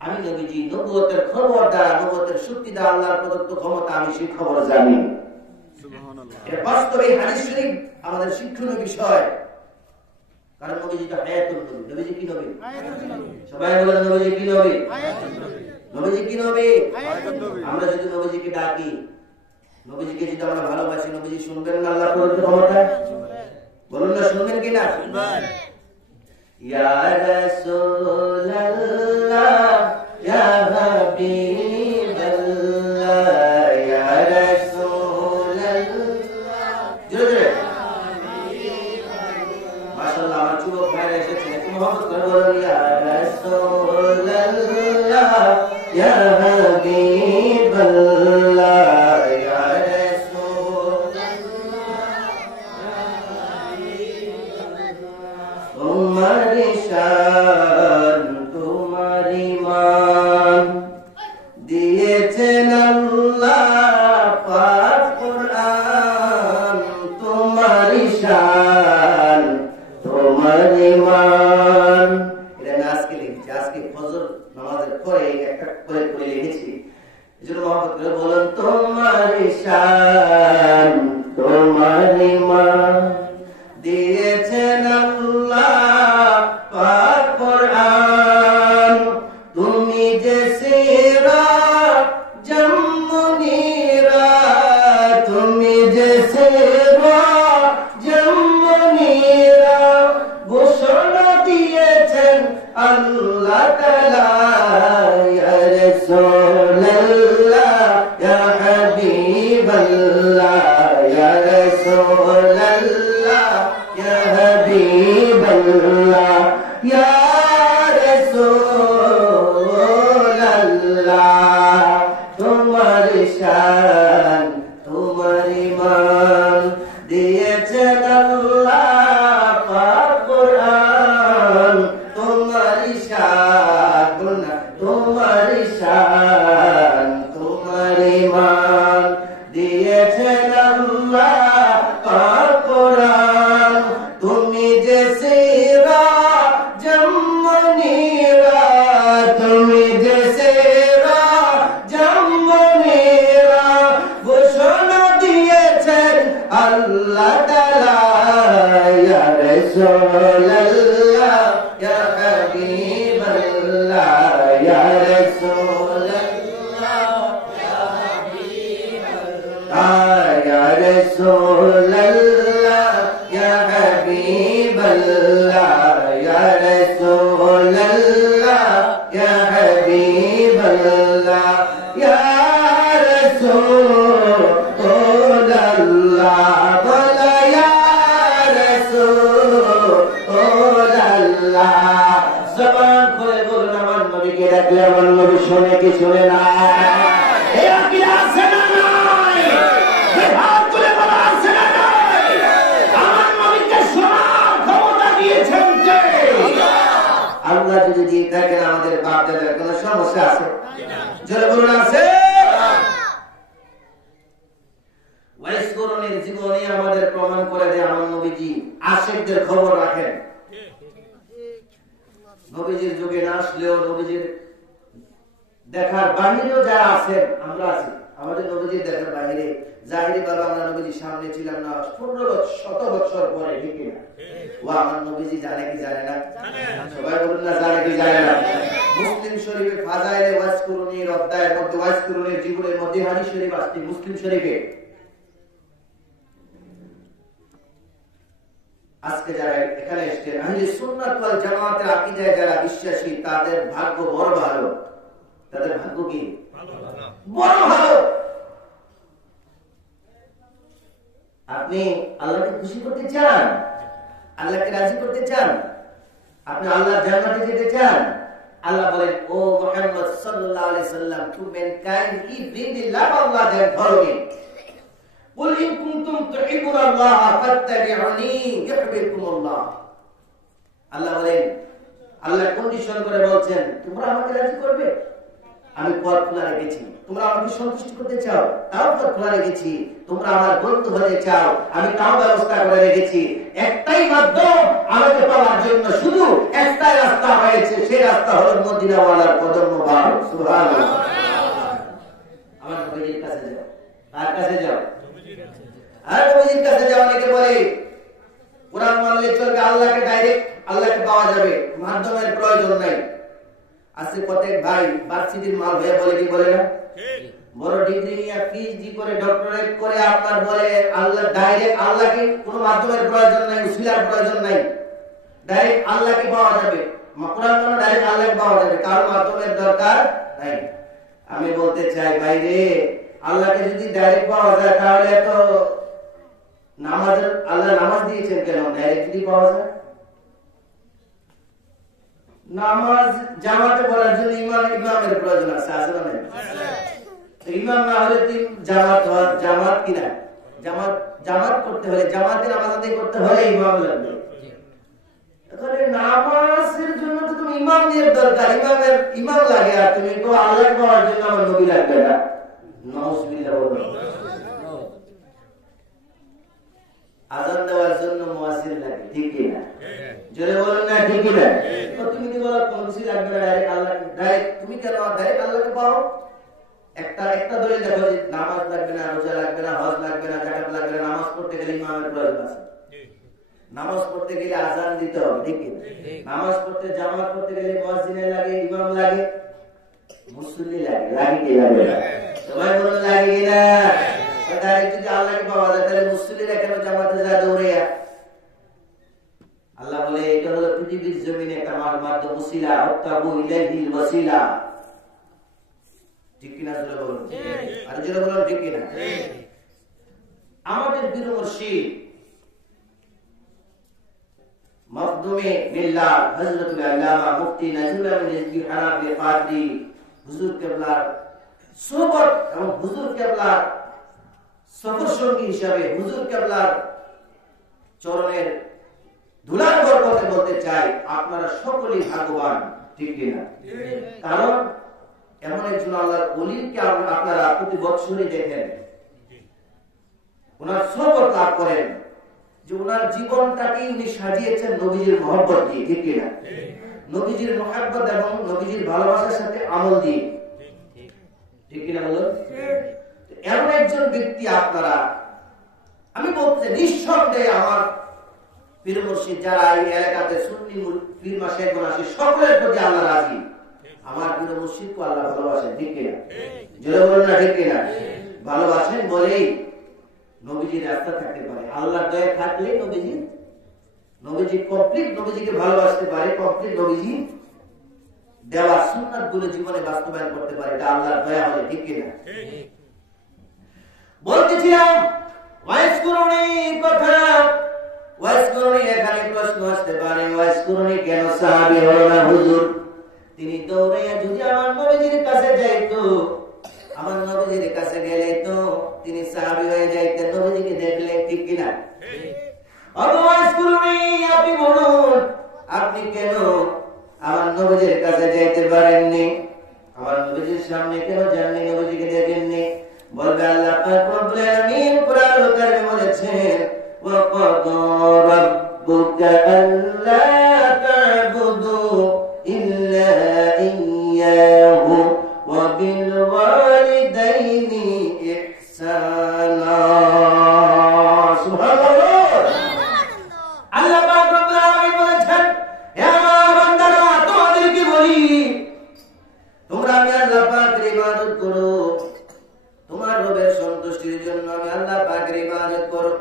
আমি নবীজি নবুয়তের খবর দ্বারা, নবুয়তের শক্তি দ্বারা আল্লাহর প্রদত্ত ক্ষমতা আমি সেই খবর জানি। সুবহানাল্লাহ। এটা বাস্তবে হাদিস শরীফ আমাদের শিক্ষণীয় বিষয়। কারণ নবীজি তো হায়াতুল নবী। নবীজি কি নবী? হায়াতুল নবী। সবাই বলেন নবীজি কি নবী? হায়াতুল নবী। নবীজি কি নবী? হায়াতুল নবী। আমরা যদি নবীজিকে ডাকি, নবীজিকে যদি আমরা ভালোবাসি, নবীজি শুনবেন না আল্লাহর প্রদত্ত ক্ষমতা? বলুন না, শুনবেন কিনা? শুনবেন। ইয়া রাসূলুল্লাহ ইয়া হাবিবাল্লাহ ইয়া রাসূলুল্লাহ। জোরে মাশাআল্লাহ, আমার যুবক ভাইরা এসেছে, একটু মহব্বত করে বলুন ইয়া রাসূলুল্লাহ ইয়া হাবিবাল্লাহ ইয়া রাসূলুল্লাহ। তোমারি শান তোমারি মান দিয়েছেন আল্লাহ পাক কুরআন। তোমারি শান তোমারি মান। এটা না আজকে লিখছি, আজকে ফজর নামাজের পরে একটা করে করে লিখেছি। এজন্য মহব্বত করে বলুন তোমারি শান তোমারি মান দিয়েছেন আল্লাহ পাক কুরআন। তুমি যে সিরাত জামুনিরা या रसूल अल्लाह या हबीब अल्लाह या रसूल अल्लाह तुम्हारी शान तुम्हारी मान दिएছেন আল্লাহ পাক কুরআন तुम्हारी शान तुम्हारी शान तुम्हारी मान दिएছেন আল্লাহ পাক কুরআন তুমি যে সেরা জম্মনীরা তুমি যে সেরা জম্মনীরা ঘোষণা দিয়েছেন আল্লাহ তাআলা ইয়া রাসূলুল্লাহ ইয়া হাবিবাল্লাহ ইয়া রাসূলুল্লাহ ইয়া হাবিবাল্লাহ ইয়া রাসূলুল্লাহ ইয়া হাবিবাল্লাহ ইয়া রাসূলুল্লাহ ইয়া হাবিবাল্লাহ ইয়া রাসূলুল্লাহ বলা ইয়া রাসূলুল্লাহ জবান খুলে বলুন আমার নবীকে ডাকলে আমার নবী শুনে কি শুনে না এই আকিদা আছে না নাই এই হাত তুলে বলা আছে না নাই আমার নবীকে শোনার ক্ষমতা দিয়েছেন কে আল্লাহ যদি দিয়ে থাকেন আমাদের বাপ দাদার কোনো সমস্যা আছে জোরে বলুন আছে ওয়াইস করণের জীবনে আমাদের প্রমাণ করে দেয় আমার নবীজি আশিকদের খবর রাখেন নবীজির যুগে না আসলেও নবীজির দেখার বাহিরেও যারা আছেন আমরা আছি আমাদের নবীজির দেখার বাহিরে জাহিরি বাবা আমরা নবীজির সামনে ছিলাম না 15 বছর পরে ঠিক না ও আমার নবীজি জানে কি জানে না সবাই বলুন না জানে কি জানে না মুসলিম শরীফে ফাজাইলে ওয়াজ কুরআনের অধ্যায়ের মধ্যে ওয়াজ কুরআনের জীবনের মধ্যে হাদিস শরীফ আছে মুসলিম শরীফে আজকে যারা এখানে এসেছেন আহলে সুন্নাত ওয়াল জামাতের আকীদায় যারা বিশ্বাসী তাদের ভাগ্য বড় ভালো তাদের ভাগ্য কি বড় ভালো আপনি আল্লাহকে খুশি করতে চান আল্লাহকে রাজি করতে চান আপনি আল্লাহর জান্নাতে যেতে চান আল্লাহ বলেন ও মুহাম্মদ সাল্লাল্লাহু আলাইহি সাল্লাম to mankind if really love Allah then follow me قل إن كنتم تحبون الله فاتبعوني يحببكم الله Allah বলেন আল্লাহ কন্ডিশন করে বলছেন তোমরা আমাকে রাজি করবে আমি পথ খোলা রেখেছি তোমরা আমাকে সন্তুষ্ট করতে চাও তাও পথ খোলা রেখেছি তোমরা আমার বন্ধু হতে চাও আমি তাও ব্যবস্থা করে রেখেছি একটাই মাধ্যম আমাকে পাওয়ার জন্য শুধু একটাই রাস্তা হয়েছে সেই রাস্তা হলো মদিনাওয়ালার কদম মোবারক সুবহানাল্লাহ আমার নবীর কাছে যাও তার কাছে যাও আর নবীর কাছে যাও অনেকে বলে কোরআন মানলে চলবে আল্লাহকে ডাইরেক্ট আল্লাহকে পাওয়া যাবে মাধ্যমের প্রয়োজন নাই আজকে প্রত্যেক ভাই ভার্সিটির মাল হয়ে বলে কি বলে না বড় ডিগ্রি নিয়ে পিএইচডি করে ডক্টরেট করে আপনার বলে আল্লাহ ডাইরেক্ট আল্লাহকে কোনো মাধ্যমের প্রয়োজন নাই উসিলার প্রয়োজন নাই ডাইরেক্ট আল্লাহকে পাওয়া যাবে কোরআন মানে ডাইরেক্ট আল্লাহকে পাওয়া যাবে কারো মাধ্যমের দরকার নাই আমি বলতে চাই ভাই রে আল্লাহকে যদি ডাইরেক্ট পাওয়া যায় তাহলে তো নামাজ আল্লাহ নামাজ দিয়েছেন কেন ডাইরেক্ট যদি পাওয়া যায় নামাজ জামাতে পড়ার জন্য ইমামের প্রয়োজন আছে আছে না ইমাম না হলে তুই জামাত কিনা জামাত করতে হলে জামাতে নামাজ আদায় করতে হলে ইমাম লাগবে এখানে নামাজের জন্য তো তুমি ইমাম নিয়ে দরকার ইমাম লাগে আর তুমি তো আল্লাহ পাওয়ার জন্য আমার নবী লাগবে না নাউজুবিল্লাহ বলো আযান দেওয়ার জন্য মুয়াজ্জিন লাগে ঠিক কি না জোরে বলুন না ঠিক কি না তো তুমি কি বলো কোন কিছু লাগবে না ডাইরেক্ট আল্লাহ ডাইরেক্ট তুমি কেন ডাইরেক্ট আল্লাহকে পাও একটা দলিল দেখো যে নামাজ লাগবে না রোজা লাগবে না হজ লাগবে না যাকাত লাগবে না নামাজ পড়তে গেলে ইমামের প্রয়োজন আছে নামাজ পড়তে গেলে আযান দিতে হবে ঠিক কি নামাজ পড়তে জামাত পড়তে গেলে মুয়াজ্জিনের লাগে ইমাম লাগে মুসল্লি লাগে কি লাগে সবাই বলুন লাগে কিনা ডাইরেক্ট যদি আল্লাহকে পাওয়া যায় তাহলে মুসল্লিরা কেন জামাতে যায় দৌড়ে আল্লাহ বলে এটা হলো পৃথিবীর জমিনে একটা মাধ্যম ওসিলা আত্তাবু ইলাইহিল ওয়াসিলা ঠিক কিনা জোরে বলুন আর জোরে বলুন ঠিক কিনা আমাদের বীর মুর্শিদ মখদুমে মিল্লাহ হযরতুল আল্লামা মুফতি নজরুল আমিন রিজভী হানাফি কাদরি হুজুর কেবলার সোহবত এবং হুজুর কেবলার সফর সঙ্গী হিসাবে হুজুর কেবলার চরণের ধুলার বরকতে বলতে চাই আপনারা সকলেই ভাগ্যবান, ঠিক কিনা? কারণ এমন একজন আল্লাহর ওলিকে আপনারা প্রতি বছরই দেখেন, ওনার সোহবত লাভ করেন, যে ওনার জীবনটাকে উনি সাজিয়েছেন নবীজির মহব্বত দিয়ে, ঠিক কিনা? নবীজির মহব্বত এবং নবীজির ভালোবাসার সাথে আমল দিয়ে, ঠিক কিনা বলুন? এমন একজন ব্যক্তি আপনারা, আমি বলতে নিঃসন্দেহে আমার পীর মুর্শিদ যারা এই এলাকাতে সুন্নি পীর মাশায়েখগণ আছে সকলের প্রতি আল্লাহ রাজি। আমার পীর মুর্শিদকে আল্লাহ ভালোবাসেন, ঠিক কিনা? জোরে বলুন না, ঠিক কিনা? ভালোবাসেন বলেই নবীজির রাস্তা থাকতে পারে। আল্লাহর দয়া থাকলে নবীজি কমপ্লিট নবীজিকে ভালোবাসতে পারে, কমপ্লিট নবীজি দেওয়া সুন্নাত গুলো জীবনে বাস্তবায়ন করতে পারে, এটা আল্লাহর দয়া হলে, ঠিক কিনা? বলতেছিলাম ওয়াইস করণীর কথা। ওয়াইস করণী এখানে প্রশ্ন আসতে পারে, ওয়াইস করণী কেন সাহাবী হলো না হুজুর? তিনি দৌড়াইয়া যদি আমার নবীজির কাছে যাইতো, আমার নবীজির কাছে গেলে তো তিনি সাহাবী হয়ে যাইতেন নবীজিকে দেখলে, ঠিক কিনা? ওয়াইস করণী আপনি বলুন, আপনি কেন আমার নবীজির কাছে যাইতে পারেননি? আমার নবীজির সামনে কেন যাননি, নবীজিকে দেখেননি? বলবে আল্লাহ পাক রব্বুল আলামিন কুরআনুল কারীমে বলেছেন, ওয়া ক্বাদা রাব্বুকা আল্লা তা'বুদু ইল্লা ইয়্যাহু ওয়া বিল ওয়ালিদাইনি ইহসানা। সুবহানাল্লাহ। আল্লাহ পাক রব্বুল আলামিন বলেছেন, হে আমার বান্দারা, তোমাদেরকে বলি, তোমরা আমি আল্লাহ পাকের ইবাদত করো, তোমার রবের সন্তুষ্টির জন্য আমি আল্লাহ পাকের ইবাদত করো।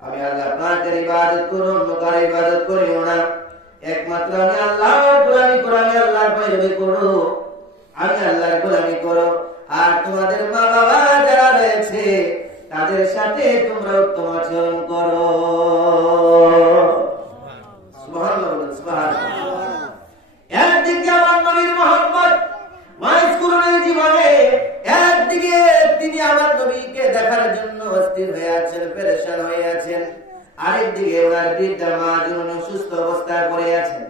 আমি আল্লাহ পাকের ইবাদত করো, অন্য কারো ইবাদত করিও না। একমাত্র আমি আল্লাহর গোলামি করো, আমি আল্লাহর গোলামি করো, আমি আল্লাহর গোলামি করো। আর তোমাদের মা বাবা যারা রয়েছে তাদের সাথে তোমরা উত্তম আচরণ করো। সুবহানাল্লাহ, সুবহানাল্লাহ। একদিকে আমার নবীর মহব্বত ওয়াইস করণীর জীবনে, একদিকে তিনি আমার নবীকে দেখার জন্য অস্থির হয়ে আছেন, পেরেশান হয়ে আছেন। আরেকদিকে ওনার বৃদ্ধা মা জননী সুস্থ অবস্থায় পড়ে আছেন।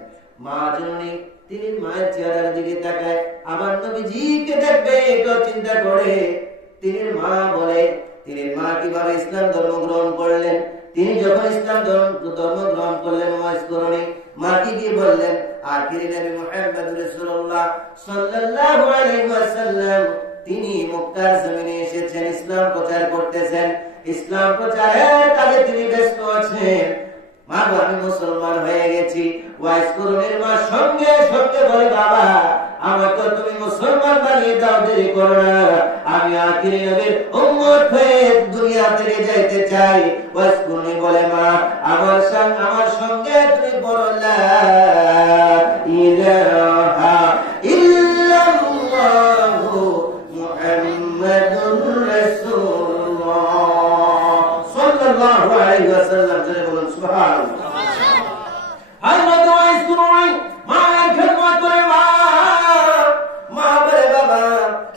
মা জননী তিনি মায়ের চেহারার দিকে তাকায়, আমার নবীজিকে দেখবে এটা চিন্তা করে। তিনি মা বলে, তিনি মা কিভাবে ইসলাম ধর্ম গ্রহণ করলেন। তিনি যখন ইসলাম ধর্ম গ্রহণ করলেন, ওয়াইস করণী মা কি বললেন? আখিরি নবী মুহাম্মদ রাসূলুল্লাহ সাল্লাল্লাহু আলাইহি ওয়াসাল্লাম তিনি মক্কার জমিনে এসেছেন, ইসলাম প্রচার করতেছেন। ইসলাম প্রচারের কাজে তিনি ব্যস্ত আছেন। মা আমি মুসলমান হয়ে গেছি। ওয়াইস করণীর মা সঙ্গে সঙ্গে বলে, বাবা আমাকে তুমি মুসলমান বানিয়ে দাও, দেরি করো না, আমি আখিরি নবীর উম্মত হয়ে দুনিয়া থেকে যাইতে চাই। ওয়াইস করণী বলে, মা আমার সঙ্গে তুমি বলো লা ইলাহা ইল্লাল্লাহু মুহাম্মাদুর রাসূলুল্লাহ সাল্লাল্লাহু আলাইহি ওয়াসাল্লাম। জোরে বলুন সুবহানাল্লাহ। হযরত ওয়াইস করণী মায়ের খেদমত করে, মা বলে, বাবা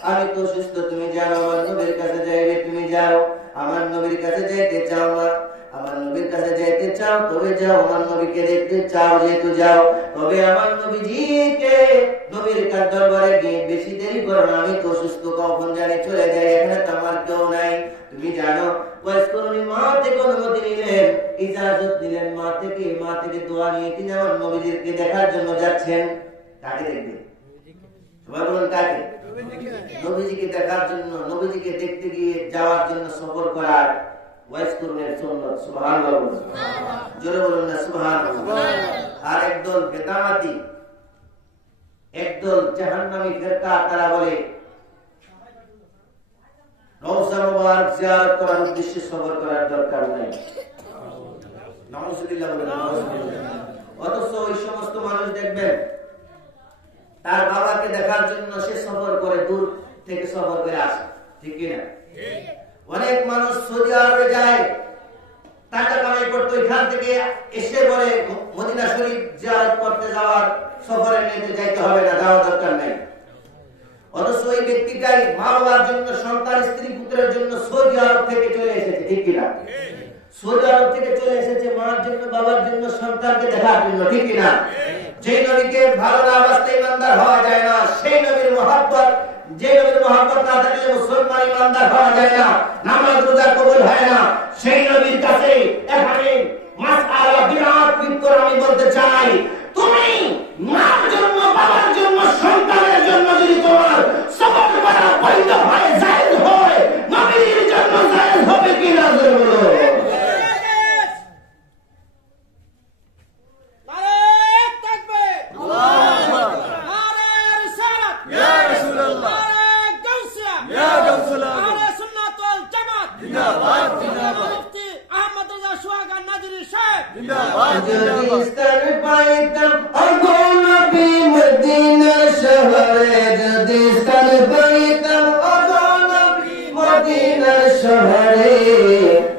আমি তো সুস্থ, তুমি যাও আমার নবীর কাছে যাইবে, তুমি যাও। আমার নবীর কাছে যাইতে চাও না, আমার নবীর কাছে যাইতে চাও তবে যাও, আমার নবীকে দেখতে চাও যেহেতু যাও, তবে আমার নবীজিকে নবীর কাছে দরবারে গিয়ে বেশি দেরি করো না, আমি তো সুস্থ, কখন জানি চলে যাই, এখানে তো আমার কেউ নাই, তুমি জানো। ওয়াইস করণী মা থেকে অনুমতি নিলেন, ইজাজত নিলেন মা থেকে দোয়া নিয়ে তিনি আমার নবীজিকে দেখার জন্য যাচ্ছেন। কাকে দেখবে? সবাই বলুন কাকে? নবীজিকে দেখার জন্য, নবীজিকে দেখতে গিয়ে যাওয়ার জন্য সফর করার ওয়াইস করণীর সুন্নাত। সুবহানাল্লাহ, জোরে বলুন না সুবহানাল্লাহ। আর একদল বেদাতি, একদল জাহান্নামী ফিরকা, তারা বলে রওজা মুবারক জিয়ারত করার উদ্দেশ্যে সফর করার দরকার নাই। নাউযুবিল্লাহ বলেন, নাউযুবিল্লাহ। অথচ ওই সমস্ত মানুষ দেখবেন তার বাবাকে দেখার জন্য সে সফর করে, দূর থেকে সফর করে আসে, ঠিক কিনা? অনেক মানুষ সৌদি আরবে যায় নবীকে এসে বলে মদিনা শরীফ জিয়ারত করতে যাওয়ার সফরে নিতে যাইতে হবে না, যাওয়ার দরকার নাই। অথচ ওই ব্যক্তিটাই মা বাবার জন্য, সন্তান স্ত্রী পুত্রের জন্য সৌদি আরব থেকে চলে এসেছে, ঠিক কিনা? সৌদি আরব থেকে চলে এসেছে মার জন্য, বাবার জন্য, সন্তানকে দেখার জন্য, ঠিক কিনা? যে নবীকে ভালো না বাসলে ইমানদার হওয়া যায় না, সেই নবীর মহব্বত, যে নবীর মহব্বত না থাকলে মুসলমান ইমানদার হওয়া যায় না, নামাজ রোজা কবুল হয় না। সেই নবীর কাছে এখানে মাসআলা বিরাট বিতর আমি বলতে চাই, তুমি মার জন্য, বাবার জন্য, সন্তানের জন্য যদি তোমার সবর করা বৈধ হয়, জায়েজ হয়, নবীর জন্য জায়েজ হবে কিনা বলো?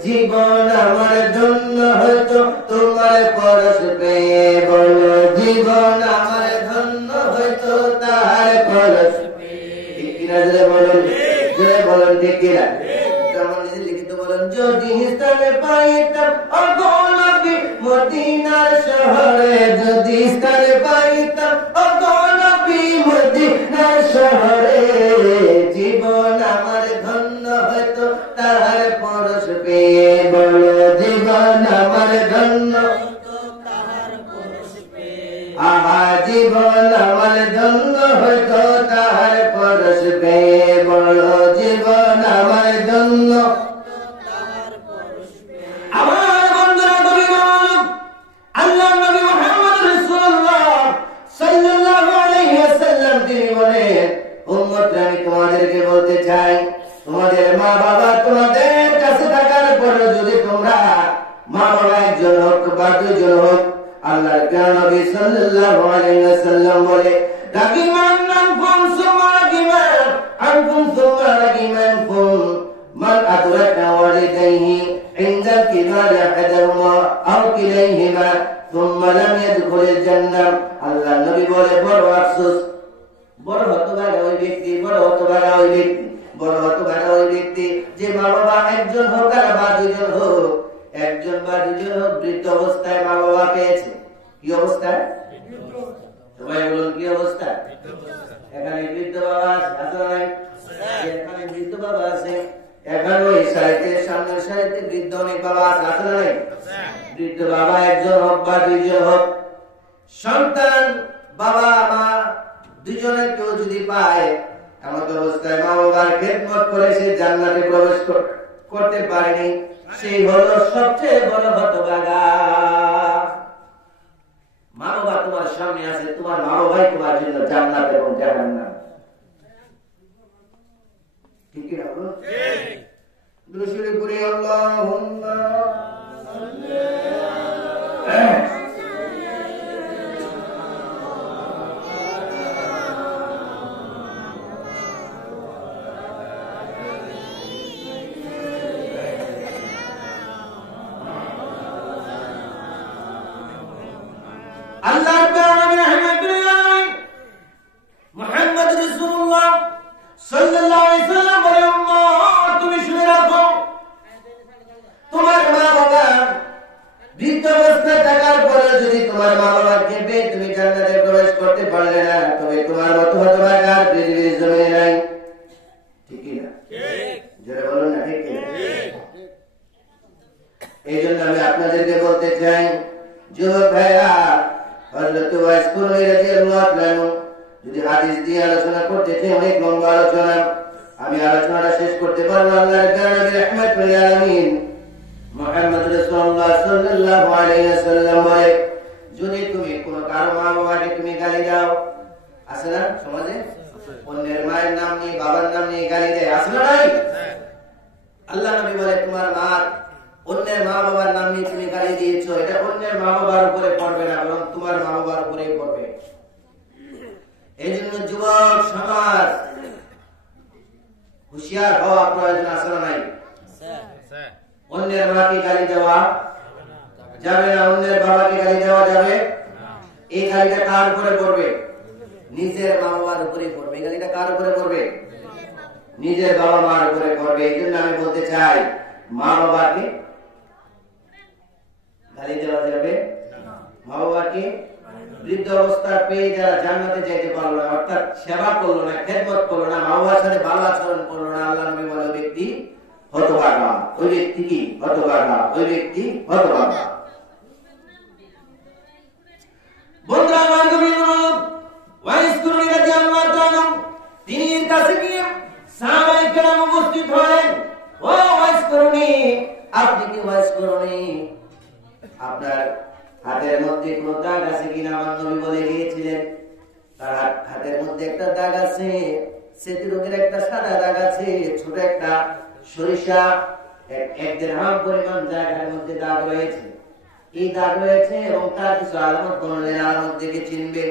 জীবন আমার ধন্য হয়তো তোমার পরশ পেয়ে, বলো জীবন আমার ধন্য হয়তো তার পরশ পেয়ে। বলুন বলুন ঠিক কিনা? লিখিত বলুন, যদি স্থানে পাইতাম অগণবী মদিনার শহরে, যদি স্থানে পাইতাম অগণবী মদিনার শহরে, জীবন আমার ধন্য হয়তো তার পরশ পেয়ে, বলো জীবন আমার ধন্য তার পরশ পেয়ে। আহা জীবন আমার ধন্য হয়তো তার পরশ পেয়ে, বলো জীবন আমার ধন্য তার পরশ পেয়ে। আমার বন্ধুরা, নবী আল্লাহ নবী মুহাম্মদ রাসূলুল্লাহ সাল্লাল্লাহু আলাইহি ওয়াসাল্লাম তিনি বলেন, উম্মত আমি তোমাদেরকে বলতে চাই, তোমাদের মা বাবা তোমাদের কাছে থাকার পর যদি তোমরা মা বাবা একজন হোক বা দুজন হোক, আল্লাহর প্রিয় নবী সাল্লাল্লাহু আলাইহি ওয়াসাল্লাম বলে, রাগিমান আনকুম সুমা রাগিমান আনকুম সুমা রাগিমান কুম মান আদরাকা ওয়ালিদাইহি ইনদাল কিবারি আহাদুহুমা আও কিলাইহিমা সুম্মা লাম ইয়াদখুলিল জান্নাহ। আল্লাহ নবী বলে, বড় আফসোস, বড় হতভাগা ওই ব্যক্তি, বড় হতভাগা ওই ব্যক্তি, বড় হতভাগা ওই ব্যক্তি যে মা বাবা একজন হোক আর বা দুজন হোক, একজন বা দুজন হোক বৃদ্ধ অবস্থায় মা বাবা পেয়েছে। কি অবস্থায়? সবাই বলুন কি অবস্থা? এখানে বৃদ্ধ বাবা আছে, এখানে বৃদ্ধ বাবা আছে, এখানে ওই সাইডে সামনের সাইডে বৃদ্ধ অনেক বাবা আছে নাই? বৃদ্ধ বাবা একজন হোক বা দুইজন হোক, সন্তান বাবা মা দুজনের কেউ যদি পায়, এমন অবস্থায় মা বাবার খেদমত করে সে জান্নাতে প্রবেশ করতে পারেনি, সেই হলো সবচেয়ে বড় হতভাগা। মা বাবা তোমার সামনে আছে, তোমার মা বাবাই তোমার জন্য জান্নাত এবং জাহান্নাম, ঠিক কি না? দুরূদ পড়ি, আল্লাহুম্মা সাল্লি আল্লাহ মুহাম্মদ রাসূলুল্লাহ সাল্লাল্লাহু আলাইহি ওয়াসাল্লাম বলে, উম্মত তুমি শুনে রাখো, তোমার মা বাবা বৃদ্ধ অবস্থায় থাকার পরে যদি তোমার মা বাবাকে পেয়ে তুমি জান্নাতে প্রবেশ করতে পারলে না, তবে তোমার মত হতভাগা আর পৃথিবীর জমিনে নাই, ঠিক কি না? জোরে বলুন না, ঠিক কি না? এই জন্য আমি আপনাদেরকে বলতে চাই, যুবক ভাইরা, হযরত ওয়াইস কুরনি রাদিয়াল্লাহু আনহু যদি হাদিস দিয়ে আলোচনা করতে চাই, অনেক লম্বা আলোচনা, আমি আলোচনাটা শেষ করতে পারবো। আল্লাহর নবী রাহমাতুল আলামিন মুহাম্মদ রাসূলুল্লাহ সাল্লাল্লাহু আলাইহি ওয়াসাল্লাম বলে, যদি তুমি কোন কারো মা বাবাকে তুমি গালি দাও, আছে না সমাজে? অন্যের মায়ের নাম নিয়ে বাবার নাম নিয়ে গালি দেয়, আছে না নাই? আল্লাহ নবী বলে, তোমার মা অন্যের মা বাবার নাম নিয়ে তুমি গালি দিয়েছো, এটা অন্যের মা বাবার উপরে পড়বে না, বরং তোমার মা বাবার উপরেই পড়বে। এই জন্য যুবক সমাজ হুঁশিয়ার হওয়া প্রয়োজন, আছে না নাই? অন্যের মাকে গালি দেওয়া যাবে না। অন্যের বাবাকে গালি দেওয়া যাবে? এই গালিটা কার উপরে পড়বে? নিজের মা বাবার উপরে পড়বে। এই গালিটা কার উপরে পড়বে? নিজের বাবা মার উপরে পড়বে। এই জন্য আমি বলতে চাই, মা বাবাকে গালি দেওয়া যাবে? মা বাবাকে বৃদ্ধ অবস্থা পেয়ে যারা জান্নাতে যেতে পারলো না, অর্থাৎ সেবা করলো না, খেদমত করলো না, মা বাবার সাথে ভালো আচরণ করলো না, আল্লাহ নবী বলে ব্যক্তি হতভাগা। ওই ব্যক্তি কি? হতভাগা। ওই ব্যক্তি হতভাগা। বন্ধুরা আমার নবীর ওয়াইস কুরনি রাদিয়াল্লাহু তাআলা তিনি কাছে গিয়ে সাহাবায়ে কেরাম উপস্থিত হলেন। ও ওয়াইস কুরনি, আপনি কি ওয়াইস কুরনি? আপনার হাতের মধ্যে কোন দাগ আছে কিনা? আমার নবী বলে গিয়েছিলেন তার হাতের মধ্যে একটা দাগ আছে, সেতু রঙের একটা সাদা দাগ আছে, ছোট একটা সরিষা 1 দিরহাম পরিমাণ জায়গার মধ্যে দাগ রয়েছে। এই দাগ রয়েছে এবং তার কিছু আলামত বললেন, আলামত দেখে চিনবে।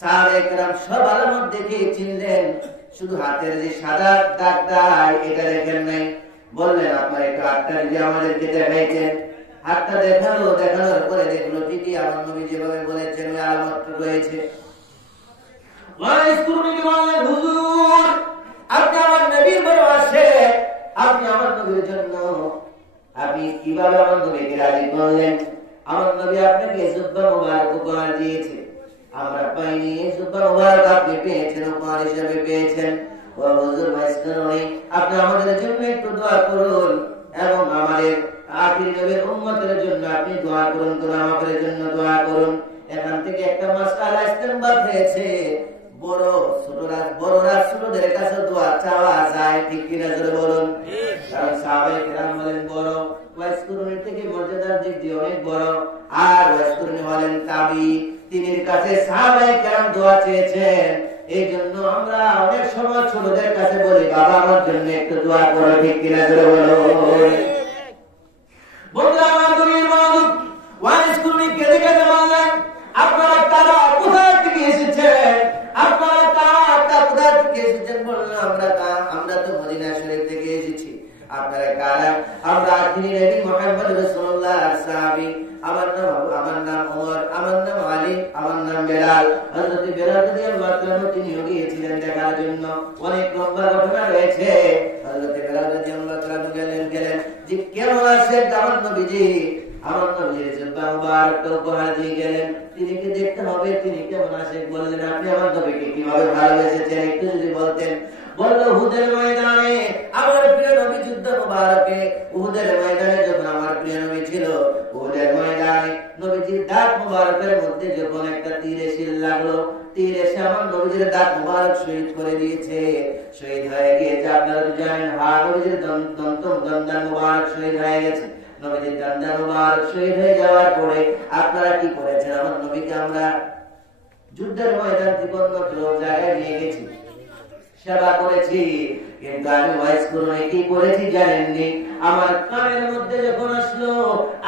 সাহাবায়ে কেরাম সব আলামত দেখে চিনলেন, শুধু হাতের যে সাদা দাগটা এটা দেখেন নাই। বললেন আপনার একটা হাতটা যদি আমাদেরকে দেখাইতেন। হাতটা দেখানোর পরে দেখলো ঠিকই আমার নবী যেভাবে বলেছেন ওই আলামত রয়েছে। হুজুর, আপনি আমার নবীর বড় আসে, আপনি আমার নবীর জন্য আপনি কিভাবে আমার নবীকে রাজি করলেন? আমার নবী আপনাকে জুব্বা মুবারক উপহার দিয়েছে, আমরা পাইনি। জুব্বা মুবারক আপনি পেয়েছেন, উপহার হিসেবে পেয়েছেন। ও হুজুর, আপনি আমাদের জন্য একটু দোয়া করুন এবং আমাদের আখির নবীর উম্মতের জন্য আপনি দোয়া করুন, আমাদের জন্য দোয়া করুন। এখান থেকে একটা মাসআলা ইস্তেমবাদ হয়েছে, বড়রা ছোটদের কাছে দোয়া চাওয়া যায়, ঠিক কিনা জোরে বলুন? কারণ সাহাবায়ে কেরাম বলেন বড়, ওয়াইস কুরনির থেকে মর্যাদার দিক দিয়ে অনেক বড়। আর ওয়াইস কুরনি হলেন তাবি, তিনির কাছে সাহাবায়ে কেরাম দোয়া চেয়েছেন। এই জন্য আমরা অনেক সময় ছোটদের কাছে বলি, বাবা আমার জন্য একটু দোয়া করো, ঠিক কিনা জোরে বলুন? বন্ধুরা আমার নবীর মাহবুব ওয়াইস কুরনি কেঁদে কেঁদে বললেন, আপনারা কারা, কোথা থেকে এসেছেন? আপনারা কারা, কোথা থেকে এসেছেন? বললেন আমরা তো মদিনা শরীফ থেকে এসেছি। আপনারা কারা? আমরা আখিরি নবী মুহাম্মদ রাসূলুল্লাহর সাহাবী। আমার নাম ওমর, আমার নাম আলী, আমার নাম বেলাল। হযরত বেলাল রাদিয়াল্লাহু তাআলা তিনি গিয়েছিলেন দেখার জন্য। অনেক লম্বা ঘটনা রয়েছে। হযরত বেলাল রাদিয়াল্লাহু তাআলা গেলেন যে কেমন আছেন আমার নবীজি? আমার নবীর জুব্বা মুবারক উপহার দিয়ে গেলেন। তিনি কি দেখতে হবে তিনি কেমন আছেন? বললেন আপনি আমার নবীকে কিভাবে ভালোবেসেছেন একটু যদি বলতেন। বলল উহুদের ময়দানে আমার প্রিয় নবী যুদ্ধ মুবারকে, উহুদের ময়দানে যখন আমার প্রিয় নবী ছিল, উহুদের ময়দানে নবীজির দাঁত মুবারকের মধ্যে যখন একটা তীর এসে লাগলো, তীর এসে আমার নবীজির দাঁত মুবারক শহীদ করে দিয়েছে, শহীদ হয়ে গিয়েছে। আপনারা জানেন নবীজির দন্তান মুবারক শহীদ হয়ে গেছে। নবীজির দন্তান মুবারক শহীদ হয়ে যাওয়ার পরে আপনারা কি করেছেন? আমার নবীকে আমরা যুদ্ধের ময়দান থেকে অন্যত্র জায়গায় নিয়ে গেছি, সেবা করেছি। কিন্তু আমি ওয়াইস কুরনি কি করেছি জানেননি? আমার কানের মধ্যে যখন আসলো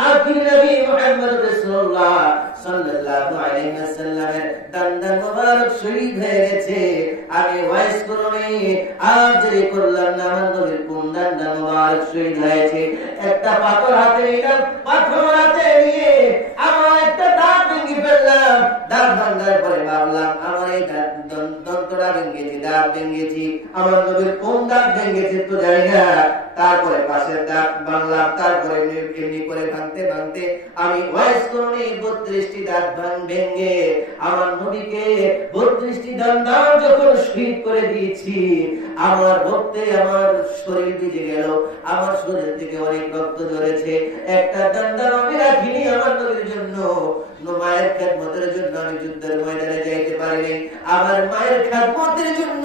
আখির নবী মুহাম্মদ রাসূলুল্লাহ সাল্লাল্লাহু আলাইহি ওয়াসাল্লামের দন্তান মুবারক শহীদ হয়ে গেছে, আমি ওয়াইস কুরনি আজরি করলাম না আমার নবীর কোন দন্তান মুবারক শহীদ হয়েছে। একটা পাথর হাতে নিলাম, পাথর হাতে নিয়ে আমার একটা দাঁত ভেঙে ফেললাম। দাঁত ভাঙার পরে ভাবলাম আমার এই দন্তটা ভেঙেছি, দাঁত ভেঙেছি, আমার নবীর কোন দাঁত ভেঙেছে তো জানি না। তারপরে পাশের দাঁত ভাঙলাম, তারপরে এমনি করে ভাঙতে ভাঙতে আমি ওয়াইস কুরনি 32টি দাঁত ভেঙে আমার নবীকে 32টি দন্তান যখন শহীদ করে দিয়েছি, আমার রক্তে আমার শরীর ভিজে গেল, আমার শরীর থেকে অনেক রক্ত ঝরেছে। একটা দন্তান আমি রাখিনি আমার নবীর জন্য। মায়ের খেদমতের জন্য আমি যুদ্ধের ময়দানে যাইতে পারিনি, আমার মায়ের খেদমতের জন্য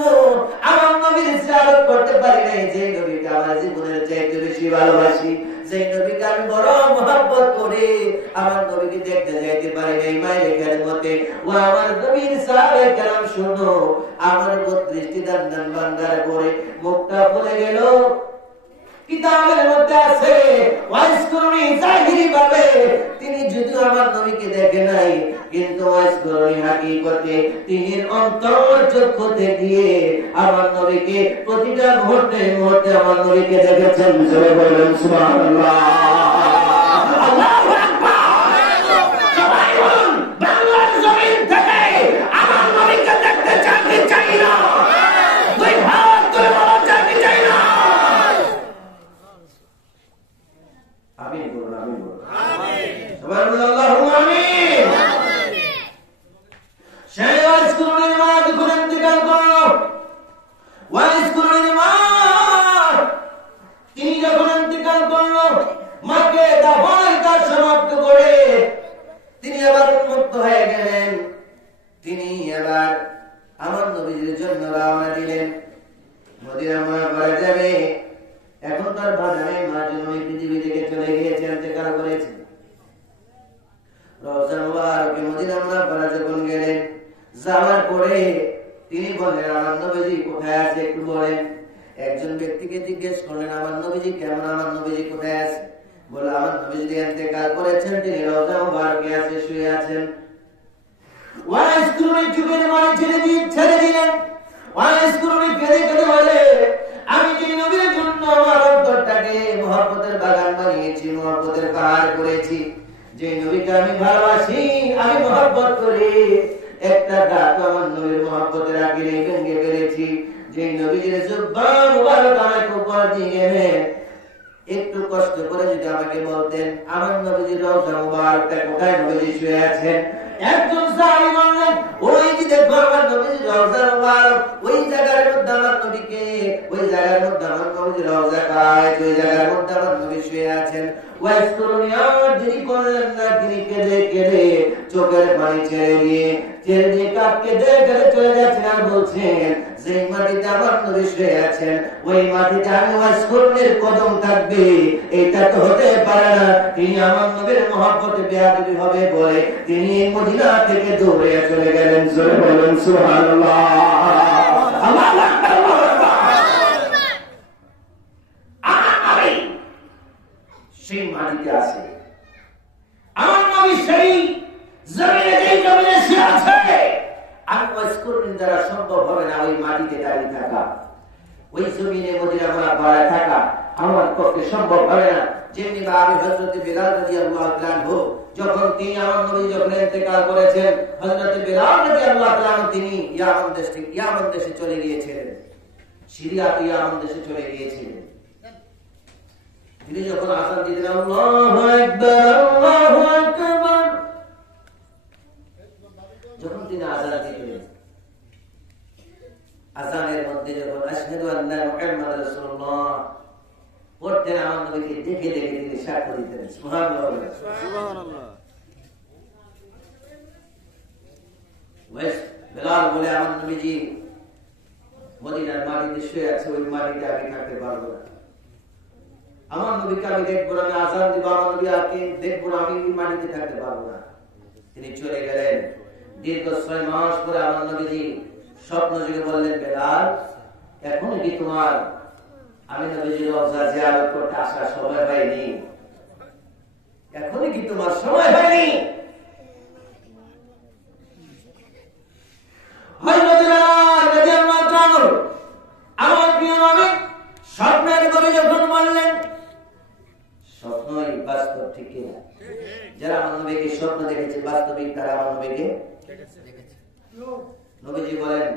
আমার নবীর জিয়ারত করতে পারি নাই। যে নবীকে আমার জীবনের চাইতে বেশি ভালোবাসি, সেই নবীকে আমি বড় মহব্বত করি, আমার নবীকে দেখতে যাইতে পারি নাই মায়ের খেদমতে। ও আমার নবীর সাহাবায়ে কেরাম শুনো, আমার 32টি দন্তান ভাঙার পরে মুখটা ফুলে গেল। কিতাবের মধ্যে আছে ওয়াইস কুরনি জাহিরি ভাবে তিনি যদিও আমার নবীকে দেখে নাই, কিন্তু ওয়াইস কুরনি হাকিকতে তিনি অন্তর চক্ষু দিয়ে আমার নবীকে প্রতিটা মুহূর্তে মুহূর্তে আমার নবীকে দেখেছেন। জোরে বলুন সুবহানাল্লাহ, আল্লাহু আকবার। আমিন বলুন। সবাই বলুন আল্লাহুম্মা আমিন। সেই ওয়াইসকুরুল মা যখন ইন্তেকাল করলো, ওয়াইসকুরুল মা তিনি যখন ইন্তেকাল করলো, মাকে দাফনের কাজ সমাপ্ত করে তিনি আবার উন্মুক্ত হয়ে গেলেন। তিনি আবার আমার নবীর জন্য রওনা দিলেন, মদিনা মুনাওয়ারা যাবে। এখন তার ভাজানের মার জন্য এই পৃথিবী থেকে চলে গিয়েছে, ইন্তেকাল করেছে। রওজা মুবারকে মদিনা মুনাওয়ারা যখন গেলেন, যাওয়ার পরে তিনি বললেন আমার নবীজি কোথায় আছে একটু বলেন। একজন ব্যক্তিকে জিজ্ঞেস করলেন আমার নবীজি কেমন, আমার নবীজি কোথায় আছে? বলে আমার নবীজি ইন্তেকাল করেছেন, তিনি রওজা মুবারকে আছে, শুয়ে আছেন। ওয়াইসকুরুনি চোখের পানি ছেড়ে দিলেন। ওয়াইসকুরুনি কেঁদে কেঁদে বলে আমি যে নবীর জন্য আমার অন্তরটাকে মহব্বতের বাগান বানিয়েছি, মহব্বতের পাহাড় করেছি, যে নবীকে আমি ভালোবাসি, আমি মহব্বত করি, একটা দাঁত আমার নবীর মহব্বতের আগে ভেঙে ফেলেছি। যে নবীর জুব্বান মুবারক আমাকে উপর দিয়ে গেলেন, একটু কষ্ট করে যদি আমাকে বলতেন আমার নবীজির রওজা মুবারকটা কোথায়, নবীজি শুয়ে আছেন। একজন সাহাবী বললেন ওই যে দেখো আমার নবীজির রওজা মুবারক, ওই জায়গার মধ্যে আমার নবীকে, ওই জায়গার মধ্যে আমার নবীজির রওজা কায়, ওই জায়গার মধ্যে আমার নবী শুয়ে আছেন। ওয়াইসকুরুনি আর দেরি করলেন না, তিনি কেঁদে কেঁদে চোখের পানি ছেড়ে দিয়ে কেঁদে চলে যাচ্ছেন আর বলছেন যে মাটিতে আমার নবী শুয়ে আছেন, ওই মাটিতে আমি ওয়াইসকুরুনির কদম থাকবে এটা তো হতে পারে না। তিনি আমার নবীর মহব্বতে বেয়াদবি হবে বলে তিনি মদিনা থেকে দৌড়ে চলে গেলেন। জোরে বলুন সুবহানাল্লাহ। আল্লাহু আকবার। সেই মাটিতে আছে আমার নবী, সেই জমিনে যেই জমিনে সে আছে, আমি ওয়াইসকুরুনির দ্বারা সম্ভব হবে না ওই মাটিতে দাঁড়িয়ে থাকা, ওই জমিনে মদিনা মুনাওয়ারায় থাকা আমার পক্ষে সম্ভব হবে না। যেমনি ভাবে হযরত বিলাল রাদিয়াল্লাহু তাআলা আনহু যখন তিনি আমার নবী যখন ইন্তেকাল করেছেন, হযরত বিলাল রাদিয়াল্লাহু তাআলা আনহু তিনি ইয়ামান দেশে চলে গিয়েছিলেন, সিরিয়া ইয়ামান দেশে চলে গিয়েছিলেন। তিনি যখন আযান দিতেন আল্লাহু আকবার আল্লাহু আকবার, যখন তিনি আযান দিতেন, আযানের মধ্যে যখন আশহাদু আন্না মুহাম্মাদুর রাসূলুল্লাহ পড়তেন, আমার নবীকে দেখে দেখে তিনি সাক্ষ্য দিতেন। সুবহানাল্লাহ সুবহানাল্লাহ। বিলাল বলে আমার নবীজি মদিনার মাটিতে শুয়ে আছে, ওই মাটিতে আমি থাকতে পারবো না, আমার নবীকে আমি দেখবো না, আমি আযান দিব, আমার নবী আকে দেখবো না, আমি এই মাটিতে থাকতে পারবো না। তিনি চলে গেলেন। দীর্ঘ 6 মাস পরে আমার নবীজি স্বপ্ন যুগে বললেন বিলাল এখন কি তোমার আমি নবীজির রওজা জিয়ারত করতে আসার সময় হয়নি? এখন কি তোমার সময় হয়নি? হযরত বিলাল রাদিয়াল্লাহু তাআলা আমার প্রিয় নবী স্বপ্নের কথা যখন বললেন, স্বপ্নই বাস্তব ঠিক কিনা? যারা আমার নবীকে স্বপ্ন দেখেছে বাস্তবিক তারা আমার নবীকে দেখেছে। নবীজি বলেন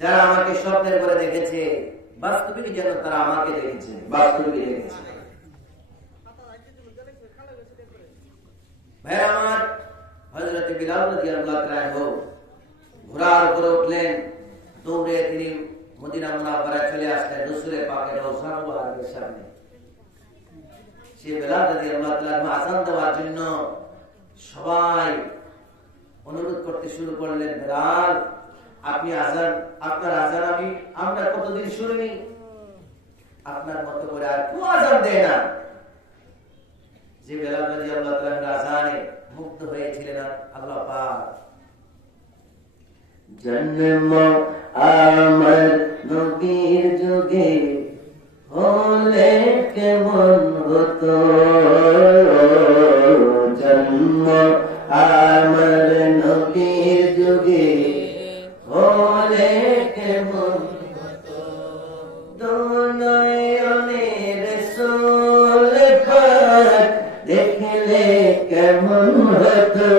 যারা আমাকে স্বপ্নের করে দেখেছে বাস্তবিক যেন তারা আমাকে দেখেছে, বাস্তবিক দেখেছে। ভাই আমার হযরত বিলাল রাদিয়াল্লাহু তাআলা আনহু ঘোড়ার উপরে উঠলেন, দৌড়ে তিনি মদিনা মুনাওয়ারায় চলে আসলেন রাসূলের পাকের রওজা মুবারকের সামনে। সেই বিলাল রাদিয়াল্লাহু তাআলা আনহু আযান দেওয়ার জন্য সবাই অনুরোধ করতে শুরু করলেন, বিলাল আপনি আযান, আপনার আযান আমরা কতদিন শুনিনি, আপনার মতো করে আর কেউ আযান দেয় না। যে বিলাল রাদিয়াল্লাহু তাআলা আযানে মুগ্ধ হয়েছিলেন আল্লাহ পাক জন্ম আমার নবীর যুগে হলে কেমন হতো, জন্ম আমার নবীর যুগে হলে কেমন হতো, দুনয়নের রাসূল পাক দেখলে কেমন হতো,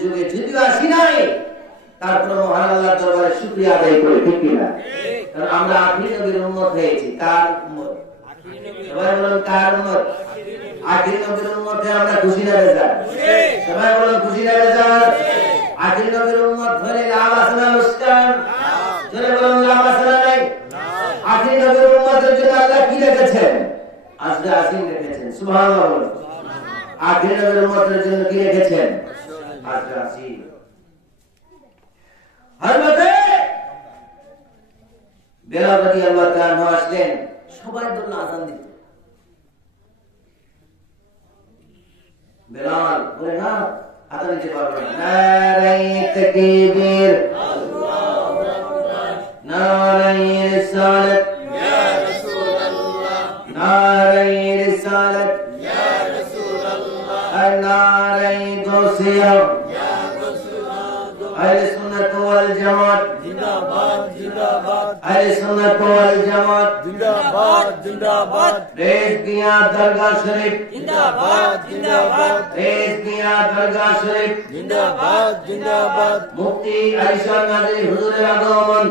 যুগে যদিও আসি নাই, তারপরে মহান আল্লাহর দরবারে শুকরিয়া আদায় করি, ঠিক কিনা? কারণ আমরা আখিরি নবীর উম্মত হয়েছি। কার উম্মত? সবাই বলুন কার উম্মত? আখিরি নবীর উম্মতে আমরা খুশি না বেজার? সবাই বলুন খুশি না বেজার? আখিরি নবীর উম্মত হলে লাভ আছে না লোকসান? জোরে বলুন লাভ আছে না নাই? আখিরি নবীর উম্মতের জন্য আল্লাহ কি রেখেছেন? আজকে আসিন রেখেছেন। সুবহানাল্লাহ বলুন। আখিরি নবীর উম্মতের জন্য কি রেখেছেন? আজকে আসিন। হযরতে বেলাল রাদিয়াল্লাহু তাআলা আসলেন, সবাই বলল আযান দিতে। বেলাল বলে না, আযান দিতে পারবে না। নারায়ে তাকবীর, আল্লাহু আকবার, নারায়ে রিসালাত, ইয়া রাসূলুল্লাহ, নারায়ে রিসালাত, ইয়া রাসূলুল্লাহ, নারায়ে গাউসিয়া, ইয়া রাসূলুল্লাহ, আহলে সুন্নাত ওয়াল জামাত জিন্দাবাদ জিন্দাবাদ, আহলে সুন্নাত ওয়াল জামাত জিন্দাবাদ জিন্দাবাদ, রেজ দিয়া দরগাহ শরীফ জিন্দাবাদ জিন্দাবাদ, রেজ দিয়া দরগাহ শরীফ জিন্দাবাদ জিন্দাবাদ, মুফতি আলিশান নাযির হুজুরের আগমন